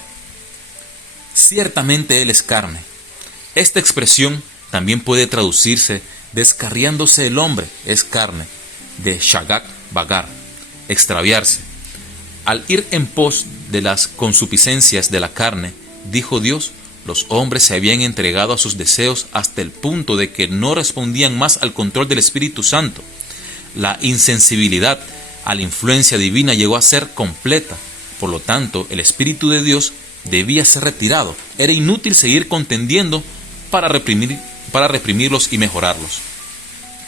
Ciertamente él es carne. Esta expresión también puede traducirse descarriándose el hombre, es carne, de shagak bagar, extraviarse. Al ir en pos de las consupiscencias de la carne, dijo Dios, los hombres se habían entregado a sus deseos hasta el punto de que no respondían más al control del Espíritu Santo. La insensibilidad a la influencia divina llegó a ser completa. Por lo tanto, el Espíritu de Dios debía ser retirado. Era inútil seguir contendiendo para reprimirlos y mejorarlos.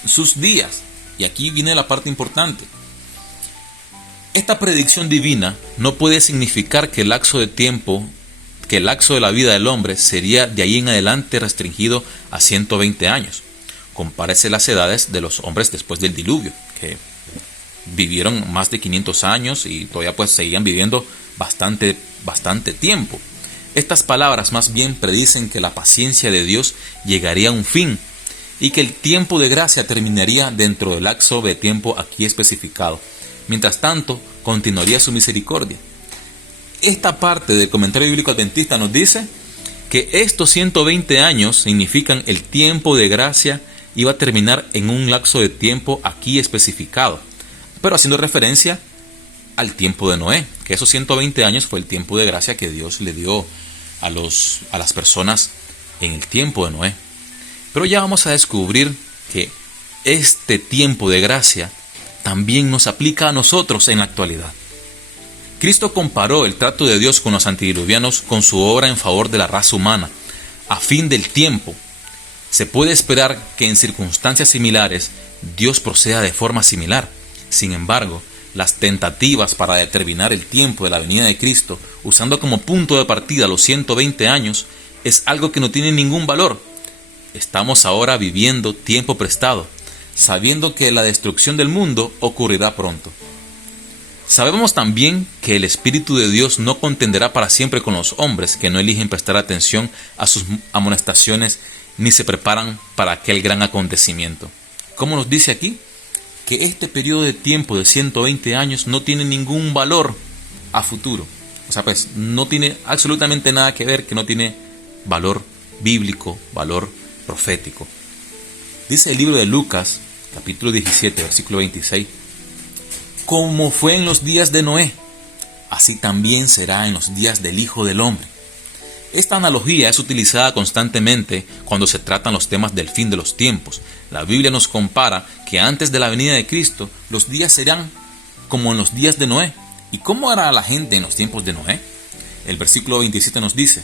Sus días, y aquí viene la parte importante. Esta predicción divina no puede significar que el lapso de la vida del hombre sería de ahí en adelante restringido a 120 años. Compárese las edades de los hombres después del diluvio, que vivieron más de 500 años y todavía pues seguían viviendo bastante tiempo. Estas palabras más bien predicen que la paciencia de Dios llegaría a un fin y que el tiempo de gracia terminaría dentro del lapso de tiempo aquí especificado. Mientras tanto, continuaría su misericordia. esta parte del comentario bíblico adventista nos dice que estos 120 años significan el tiempo de gracia iba a terminar en un lapso de tiempo aquí especificado, pero haciendo referencia al tiempo de Noé, que esos 120 años fue el tiempo de gracia que Dios le dio a las personas en el tiempo de Noé. Pero ya vamos a descubrir que este tiempo de gracia también nos aplica a nosotros en la actualidad. Cristo comparó el trato de Dios con los antediluvianos con su obra en favor de la raza humana. A fin del tiempo, se puede esperar que en circunstancias similares Dios proceda de forma similar. Sin embargo, las tentativas para determinar el tiempo de la venida de Cristo, usando como punto de partida los 120 años, es algo que no tiene ningún valor. Estamos ahora viviendo tiempo prestado, sabiendo que la destrucción del mundo ocurrirá pronto. Sabemos también que el Espíritu de Dios no contenderá para siempre con los hombres que no eligen prestar atención a sus amonestaciones ni se preparan para aquel gran acontecimiento. ¿Cómo nos dice aquí? Que este periodo de tiempo de 120 años no tiene ningún valor a futuro. O sea, pues no tiene absolutamente nada que ver, que no tiene valor bíblico, valor profético. Dice el libro de Lucas, capítulo 17, versículo 26. Como fue en los días de Noé, así también será en los días del Hijo del Hombre. Esta analogía es utilizada constantemente cuando se tratan los temas del fin de los tiempos. La Biblia nos compara que antes de la venida de Cristo, los días serán como en los días de Noé. ¿Y cómo hará la gente en los tiempos de Noé? El versículo 27 nos dice: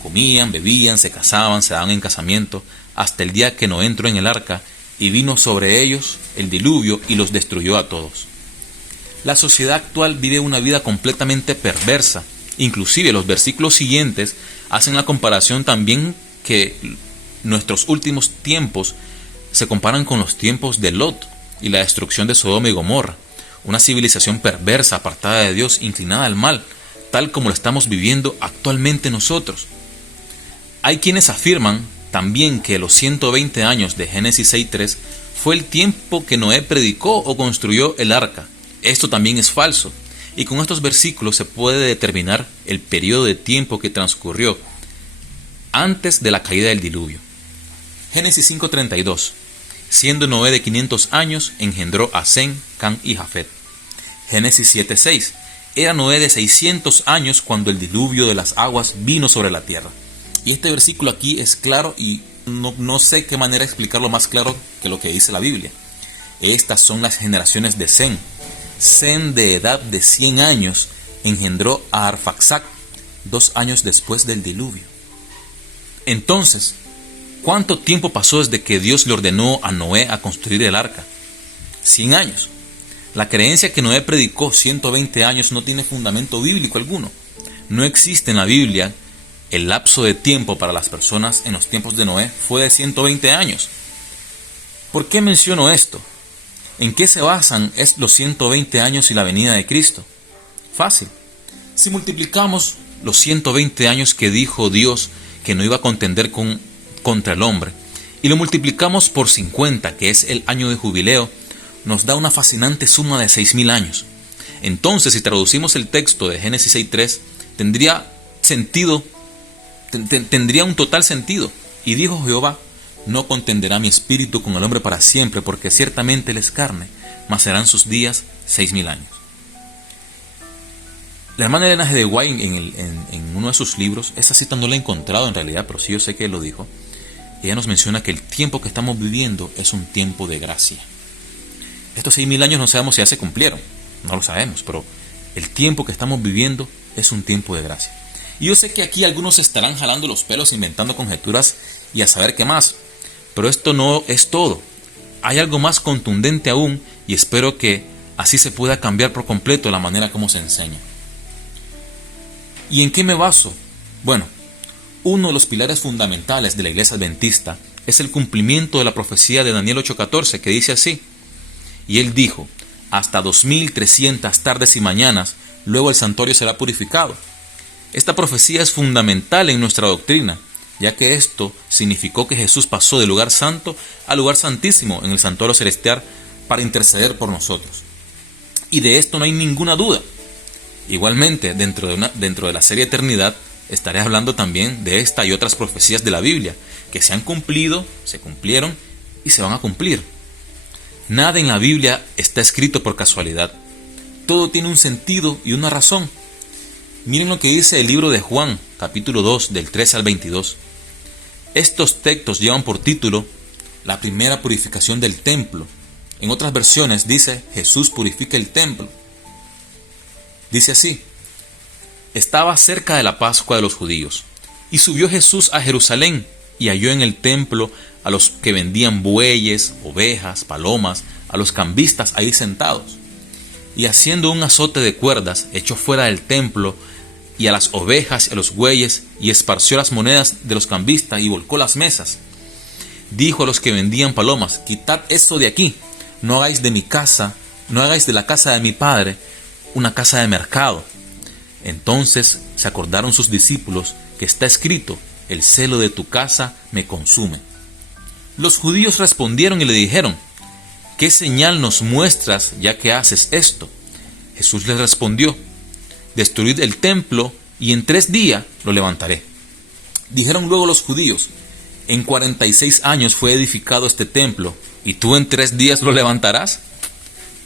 comían, bebían, se casaban, se daban en casamiento, hasta el día que Noé entró en el arca, y vino sobre ellos el diluvio y los destruyó a todos. La sociedad actual vive una vida completamente perversa. Inclusive los versículos siguientes hacen la comparación también que nuestros últimos tiempos se comparan con los tiempos de Lot y la destrucción de Sodoma y Gomorra, una civilización perversa, apartada de Dios, inclinada al mal, tal como lo estamos viviendo actualmente nosotros. Hay quienes afirman también que los 120 años de Génesis 6:3 fue el tiempo que Noé predicó o construyó el arca. Esto también es falso, y con estos versículos se puede determinar el periodo de tiempo que transcurrió antes de la caída del diluvio. Génesis 5:32. Siendo Noé de 500 años, engendró a Sem, Cam y Jafet. Génesis 7:6. Era Noé de 600 años cuando el diluvio de las aguas vino sobre la tierra. Y este versículo aquí es claro y no sé qué manera explicarlo más claro que lo que dice la Biblia. Estas son las generaciones de Sem. Sem, de edad de 100 años, engendró a Arfaxad 2 años después del diluvio. Entonces, ¿cuánto tiempo pasó desde que Dios le ordenó a Noé a construir el arca? 100 años. La creencia que Noé predicó 120 años no tiene fundamento bíblico alguno. No existe en la Biblia el lapso de tiempo para las personas en los tiempos de Noé fue de 120 años. ¿Por qué menciono esto? ¿En qué se basan los 120 años y la venida de Cristo? Fácil. Si multiplicamos los 120 años que dijo Dios que no iba a contender contra el hombre, y lo multiplicamos por 50, que es el año de jubileo, nos da una fascinante suma de 6.000 años. Entonces, si traducimos el texto de Génesis 6:3, tendría un total sentido. Y dijo Jehová: no contenderá mi espíritu con el hombre para siempre, porque ciertamente él es carne, mas serán sus días 6.000 años. La hermana Elena G. de White en uno de sus libros, esa cita no la he encontrado en realidad, pero sí yo sé que él lo dijo. Ella nos menciona que el tiempo que estamos viviendo es un tiempo de gracia. Estos 6.000 años no sabemos si ya se cumplieron, no lo sabemos, pero el tiempo que estamos viviendo es un tiempo de gracia. Y yo sé que aquí algunos estarán jalando los pelos, inventando conjeturas y a saber qué más. Pero esto no es todo. Hay algo más contundente aún y espero que así se pueda cambiar por completo la manera como se enseña. ¿Y en qué me baso? Bueno, uno de los pilares fundamentales de la Iglesia Adventista es el cumplimiento de la profecía de Daniel 8:14, que dice así: y él dijo, hasta 2.300 tardes y mañanas, luego el santuario será purificado. Esta profecía es fundamental en nuestra doctrina, ya que esto significó que Jesús pasó del lugar santo al lugar santísimo en el santuario celestial para interceder por nosotros. Y de esto no hay ninguna duda. Igualmente, dentro de la serie Eternidad, estaré hablando también de esta y otras profecías de la Biblia, que se han cumplido, se cumplieron y se van a cumplir. Nada en la Biblia está escrito por casualidad. Todo tiene un sentido y una razón. Miren lo que dice el libro de Juan, capítulo 2, del 13 al 22. Estos textos llevan por título la primera purificación del templo. En otras versiones dice Jesús purifica el templo. Dice así: estaba cerca de la Pascua de los judíos, y subió Jesús a Jerusalén, y halló en el templo a los que vendían bueyes, ovejas, palomas, a los cambistas ahí sentados. Y haciendo un azote de cuerdas, echó fuera del templo y a las ovejas y a los bueyes, y esparció las monedas de los cambistas y volcó las mesas. Dijo a los que vendían palomas: quitad esto de aquí, no hagáis de mi casa, no hagáis de la casa de mi padre una casa de mercado. Entonces se acordaron sus discípulos que está escrito: el celo de tu casa me consume. Los judíos respondieron y le dijeron: ¿qué señal nos muestras ya que haces esto? Jesús les respondió: destruid el templo y en 3 días lo levantaré. Dijeron luego los judíos: en 46 años fue edificado este templo, ¿y tú en 3 días lo levantarás?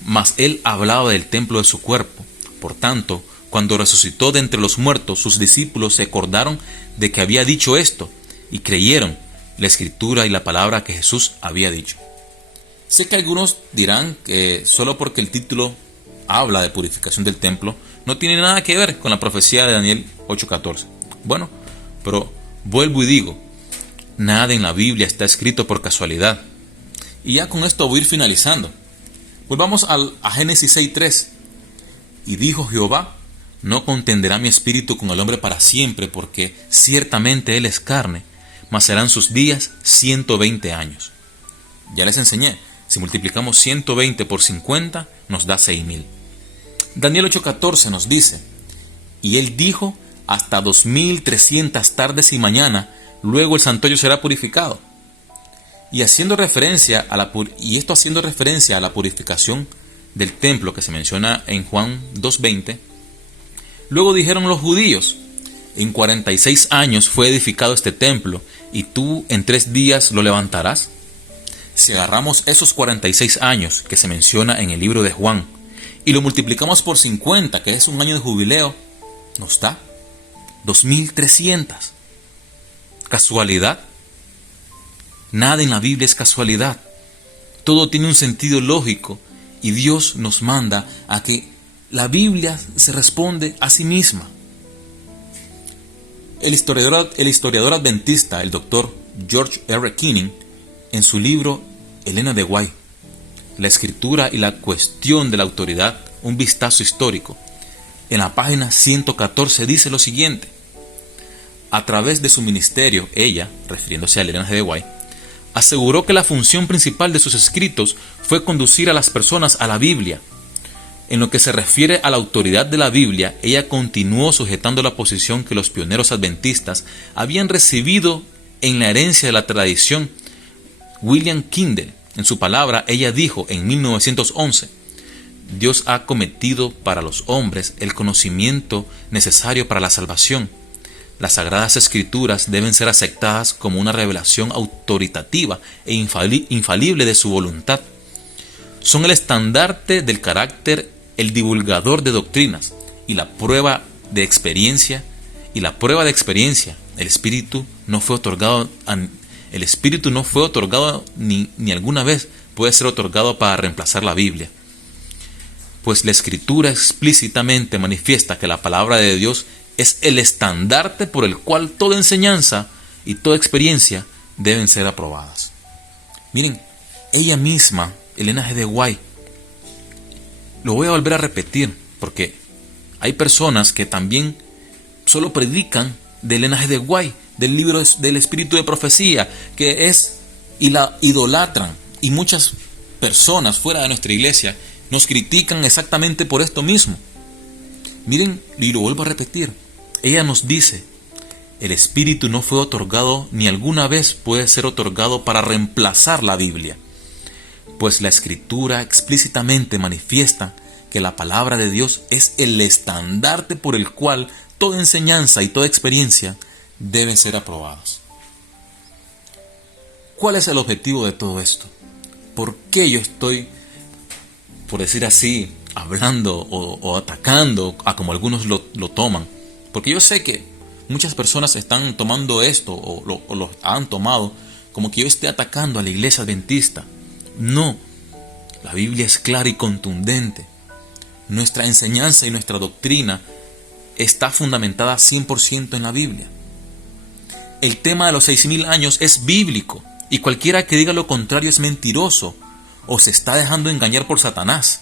Mas él hablaba del templo de su cuerpo. Por tanto, cuando resucitó de entre los muertos, sus discípulos se acordaron de que había dicho esto, y creyeron la escritura y la palabra que Jesús había dicho. Sé que algunos dirán que solo porque el título habla de purificación del templo, no tiene nada que ver con la profecía de Daniel 8:14. Bueno, pero vuelvo y digo, nada en la Biblia está escrito por casualidad. Y ya con esto voy a ir finalizando. Volvamos a Génesis 6:3. Y dijo Jehová: no contenderá mi espíritu con el hombre para siempre, porque ciertamente él es carne, mas serán sus días 120 años. Ya les enseñé, si multiplicamos 120 por 50, nos da 6,000. Daniel 8:14 nos dice: y él dijo: hasta 2300 tardes y mañana, luego el santuario será purificado. Y haciendo referencia a la purificación del templo que se menciona en Juan 2:20, luego dijeron los judíos: en 46 años fue edificado este templo, y tú en 3 días lo levantarás. Si agarramos esos 46 años que se menciona en el libro de Juan y lo multiplicamos por 50, que es un año de jubileo, nos da 2300. ¿Casualidad? Nada en la Biblia es casualidad. Todo tiene un sentido lógico, y Dios nos manda a que la Biblia se responde a sí misma. El historiador adventista, el doctor George R. Keening, en su libro Elena de White, La escritura y la cuestión de la autoridad, un vistazo histórico, en la página 114 dice lo siguiente: a través de su ministerio, ella, refiriéndose a Elena de White, aseguró que la función principal de sus escritos fue conducir a las personas a la Biblia. En lo que se refiere a la autoridad de la Biblia, ella continuó sujetando la posición que los pioneros adventistas habían recibido en la herencia de la tradición. William Tyndale, en su palabra, ella dijo en 1911: Dios ha cometido para los hombres el conocimiento necesario para la salvación. Las Sagradas Escrituras deben ser aceptadas como una revelación autoritativa e infalible de su voluntad. Son el estandarte del carácter, el divulgador de doctrinas y la prueba de experiencia. El Espíritu no fue otorgado ni alguna vez puede ser otorgado para reemplazar la Biblia. Pues la Escritura explícitamente manifiesta que la palabra de Dios es el estandarte por el cual toda enseñanza y toda experiencia deben ser aprobadas. Miren, ella misma, Elena G. de White, lo voy a volver a repetir porque hay personas que también solo predican de Elena G. de White, del libro del Espíritu de Profecía, y la idolatran, y muchas personas fuera de nuestra iglesia nos critican exactamente por esto mismo. Miren, y lo vuelvo a repetir, ella nos dice: el Espíritu no fue otorgado ni alguna vez puede ser otorgado para reemplazar la Biblia, pues la Escritura explícitamente manifiesta que la palabra de Dios es el estandarte por el cual toda enseñanza y toda experiencia deben ser aprobadas. ¿Cuál es el objetivo de todo esto? ¿Por qué yo estoy, por decir así, hablando o atacando a como algunos lo toman? Porque yo sé que muchas personas están tomando esto o lo han tomado como que yo esté atacando a la iglesia adventista. No, la Biblia es clara y contundente. Nuestra enseñanza y nuestra doctrina está fundamentada 100% en la Biblia. El tema de los 6.000 años es bíblico y cualquiera que diga lo contrario es mentiroso o se está dejando engañar por Satanás.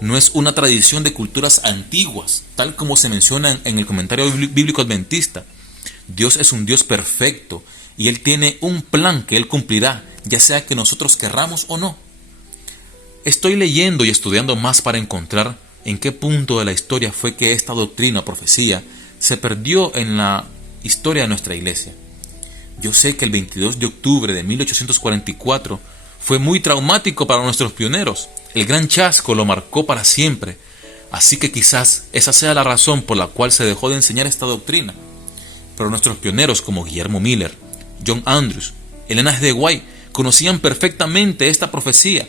No es una tradición de culturas antiguas, tal como se menciona en el comentario bíblico adventista. Dios es un Dios perfecto y Él tiene un plan que Él cumplirá, ya sea que nosotros querramos o no. Estoy leyendo y estudiando más para encontrar en qué punto de la historia fue que esta doctrina o profecía se perdió en la historia de nuestra iglesia. Yo sé que el 22 de octubre de 1844 fue muy traumático para nuestros pioneros. El gran chasco lo marcó para siempre. Así que quizás esa sea la razón por la cual se dejó de enseñar esta doctrina. Pero nuestros pioneros como Guillermo Miller, John Andrews, Elena G. White conocían perfectamente esta profecía.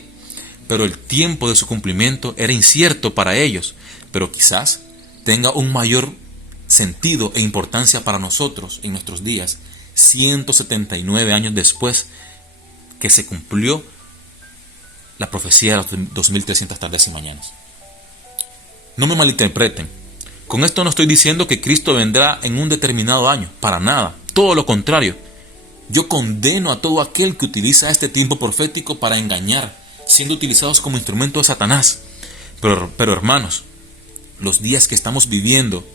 Pero el tiempo de su cumplimiento era incierto para ellos, pero quizás tenga un mayor sentido e importancia para nosotros en nuestros días, 179 años después que se cumplió la profecía de las 2300 tardes y mañanas. No me malinterpreten, con esto no estoy diciendo que Cristo vendrá en un determinado año, para nada, todo lo contrario. Yo condeno a todo aquel que utiliza este tiempo profético para engañar, siendo utilizados como instrumento de Satanás. Pero hermanos, los días que estamos viviendo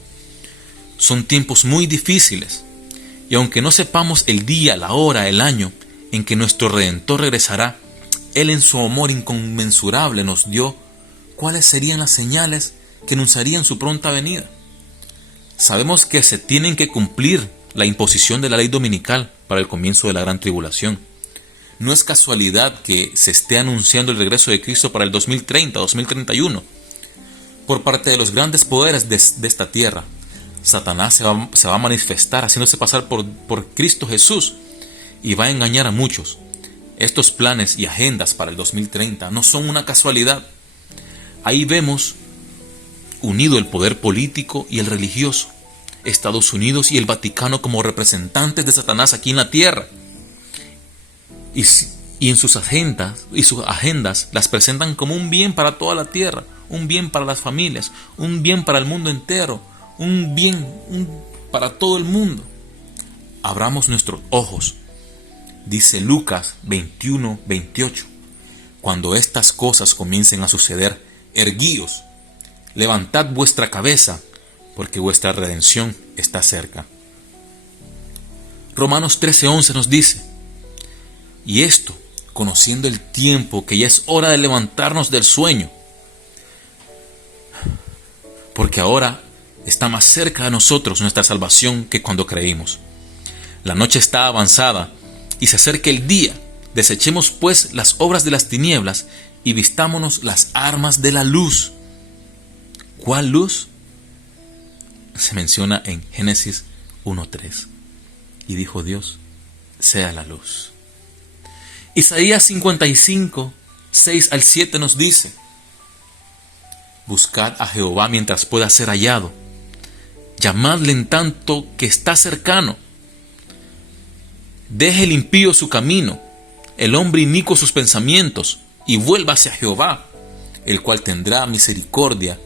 son tiempos muy difíciles. Y aunque no sepamos el día, la hora, el año en que nuestro Redentor regresará, Él en su amor inconmensurable nos dio cuáles serían las señales que anunciarían su pronta venida. Sabemos que se tienen que cumplir la imposición de la ley dominical para el comienzo de la gran tribulación. No es casualidad que se esté anunciando el regreso de Cristo para el 2030, 2031. Por parte de los grandes poderes de esta tierra, Satanás se va a manifestar haciéndose pasar por Cristo Jesús y va a engañar a muchos. Estos planes y agendas para el 2030 no son una casualidad. Ahí vemos unido el poder político y el religioso, Estados Unidos y el Vaticano como representantes de Satanás aquí en la tierra. Y en sus agendas las presentan como un bien para toda la tierra, un bien para las familias, un bien para el mundo entero, un bien para todo el mundo. Abramos nuestros ojos. Dice Lucas 21:28. Cuando estas cosas comiencen a suceder, erguíos, levantad vuestra cabeza, porque vuestra redención está cerca. Romanos 13:11 nos dice: y esto, conociendo el tiempo, que ya es hora de levantarnos del sueño, porque ahora está más cerca de nosotros nuestra salvación que cuando creímos. La noche está avanzada y se acerca el día. Desechemos pues las obras de las tinieblas y vistámonos las armas de la luz. ¿Cuál luz? Se menciona en Génesis 1:3. Y dijo Dios: sea la luz. Isaías 55, 6 al 7 nos dice: buscad a Jehová mientras pueda ser hallado, llamadle en tanto que está cercano. Deje el impío su camino, el hombre inicuo sus pensamientos, y vuélvase a Jehová, el cual tendrá misericordia,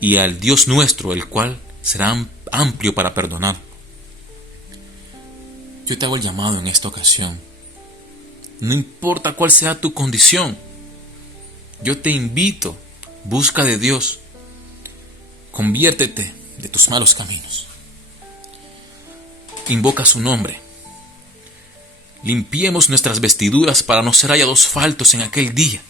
y al Dios nuestro, el cual será amplio para perdonar. Yo te hago el llamado en esta ocasión. No importa cuál sea tu condición, yo te invito, busca de Dios, conviértete de tus malos caminos, invoca su nombre, limpiemos nuestras vestiduras para no ser hallados faltos en aquel día.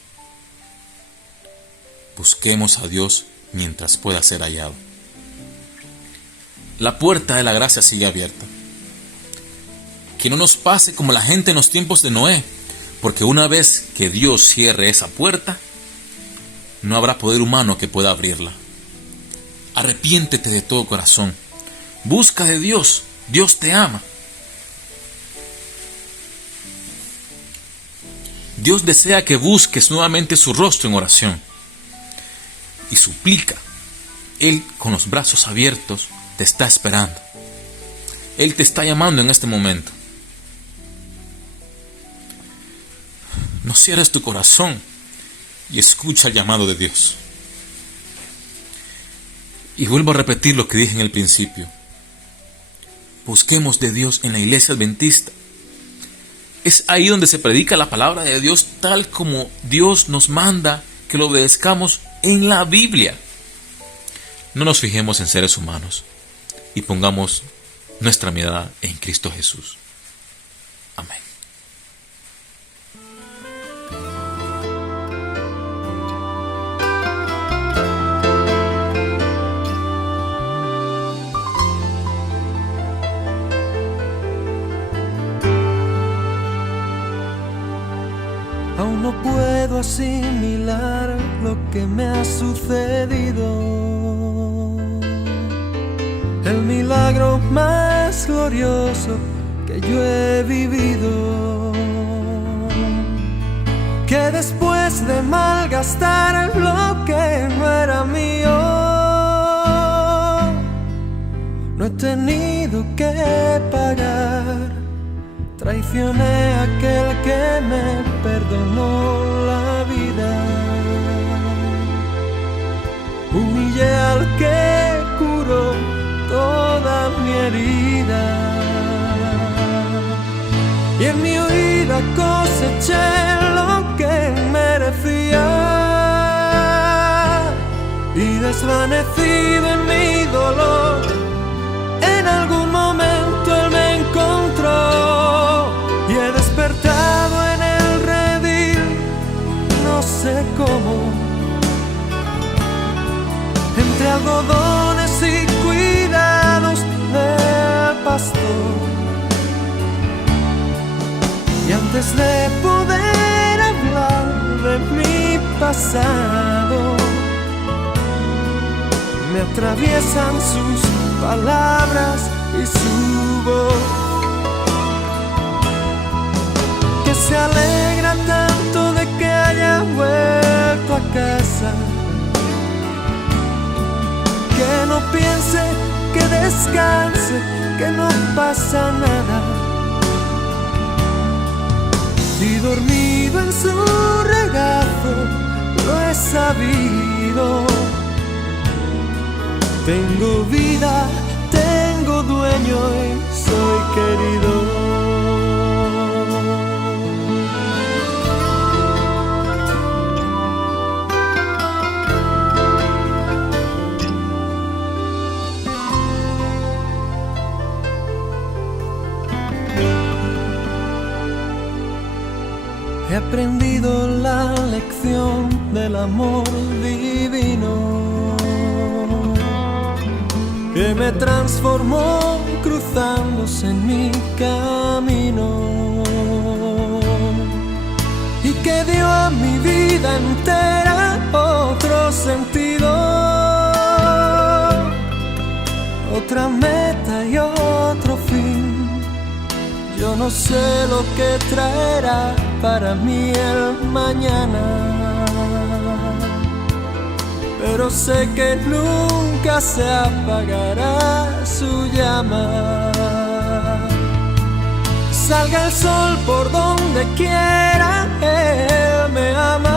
Busquemos a Dios mientras pueda ser hallado. La puerta de la gracia sigue abierta. Que no nos pase como la gente en los tiempos de Noé, porque una vez que Dios cierre esa puerta, no habrá poder humano que pueda abrirla. Arrepiéntete de todo corazón. Busca de Dios. Dios te ama. Dios desea que busques nuevamente su rostro en oración y suplica. Él, con los brazos abiertos, te está esperando. Él te está llamando en este momento. No cierres tu corazón y escucha el llamado de Dios. Y vuelvo a repetir lo que dije en el principio. Busquemos de Dios en la iglesia adventista. Es ahí donde se predica la palabra de Dios tal como Dios nos manda que lo obedezcamos en la Biblia. No nos fijemos en seres humanos y pongamos nuestra mirada en Cristo Jesús. Amén. Aún no puedo asimilar lo que me ha sucedido. El milagro más glorioso que yo he vivido. Que después de malgastar lo que no era mío, no he tenido que pagar. Traicioné a aquel que me perdonó la vida. Humillé al que curó toda mi herida. Y en mi huida coseché lo que merecía. Y desvanecido en mi dolor, en algún momento Él me encontró. Y he despertado en el redil, no sé cómo, entre algodones y cuidados del pastor. Y antes de poder hablar de mi pasado, me atraviesan sus palabras y su voz, que se alegra tanto de que haya vuelto a casa, que no piense, que descanse, que no pasa nada. Y dormido en su regazo lo he sabido. Tengo vida, tengo dueño y soy querido. He aprendido la lección del amor divino, que me transformó cruzándose en mi camino, y que dio a mi vida entera otro sentido, otra meta y otro fin. Yo no sé lo que traerá para mí el mañana, pero sé que nunca se apagará su llama. Salga el sol por donde quiera, Él me ama.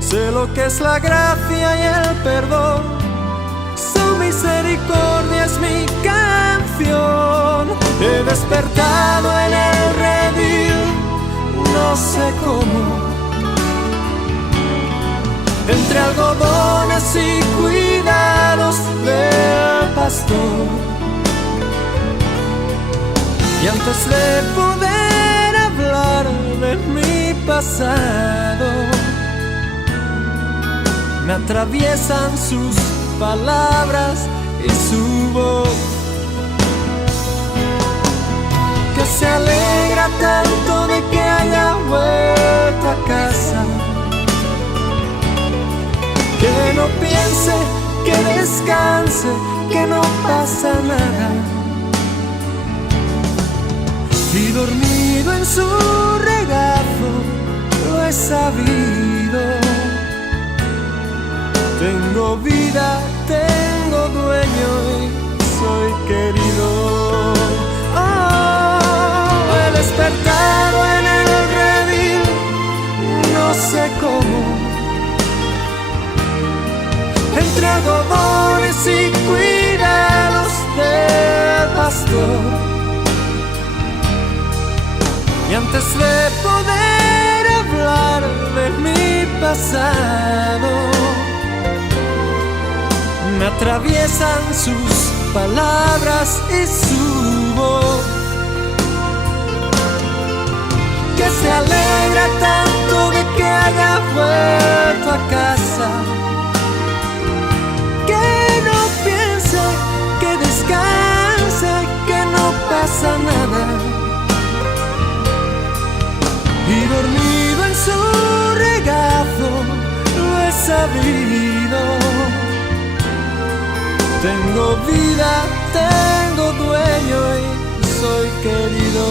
Sé lo que es la gracia y el perdón, su misericordia es mi canción. He despertado en el redil, no sé cómo, entre algodones y cuidados del pastor. Y antes de poder hablar de mi pasado, me atraviesan sus palabras y su voz, que se alegra tanto de que haya vuelto a casa, que descanse, que no pasa nada. Y dormido en su regazo lo he sabido. Tengo vida, tengo dueño y soy querido. Oh, he despertado en el redil, no sé cómo, entre algodones y cuidados del pastor. Y antes de poder hablar de mi pasado, me atraviesan sus palabras y su voz, que se alegra tanto de que haya vuelto a casa, que no piense, que descanse, que no pasa nada. Y dormido en su regazo lo he sabido. Tengo vida, tengo dueño y soy querido.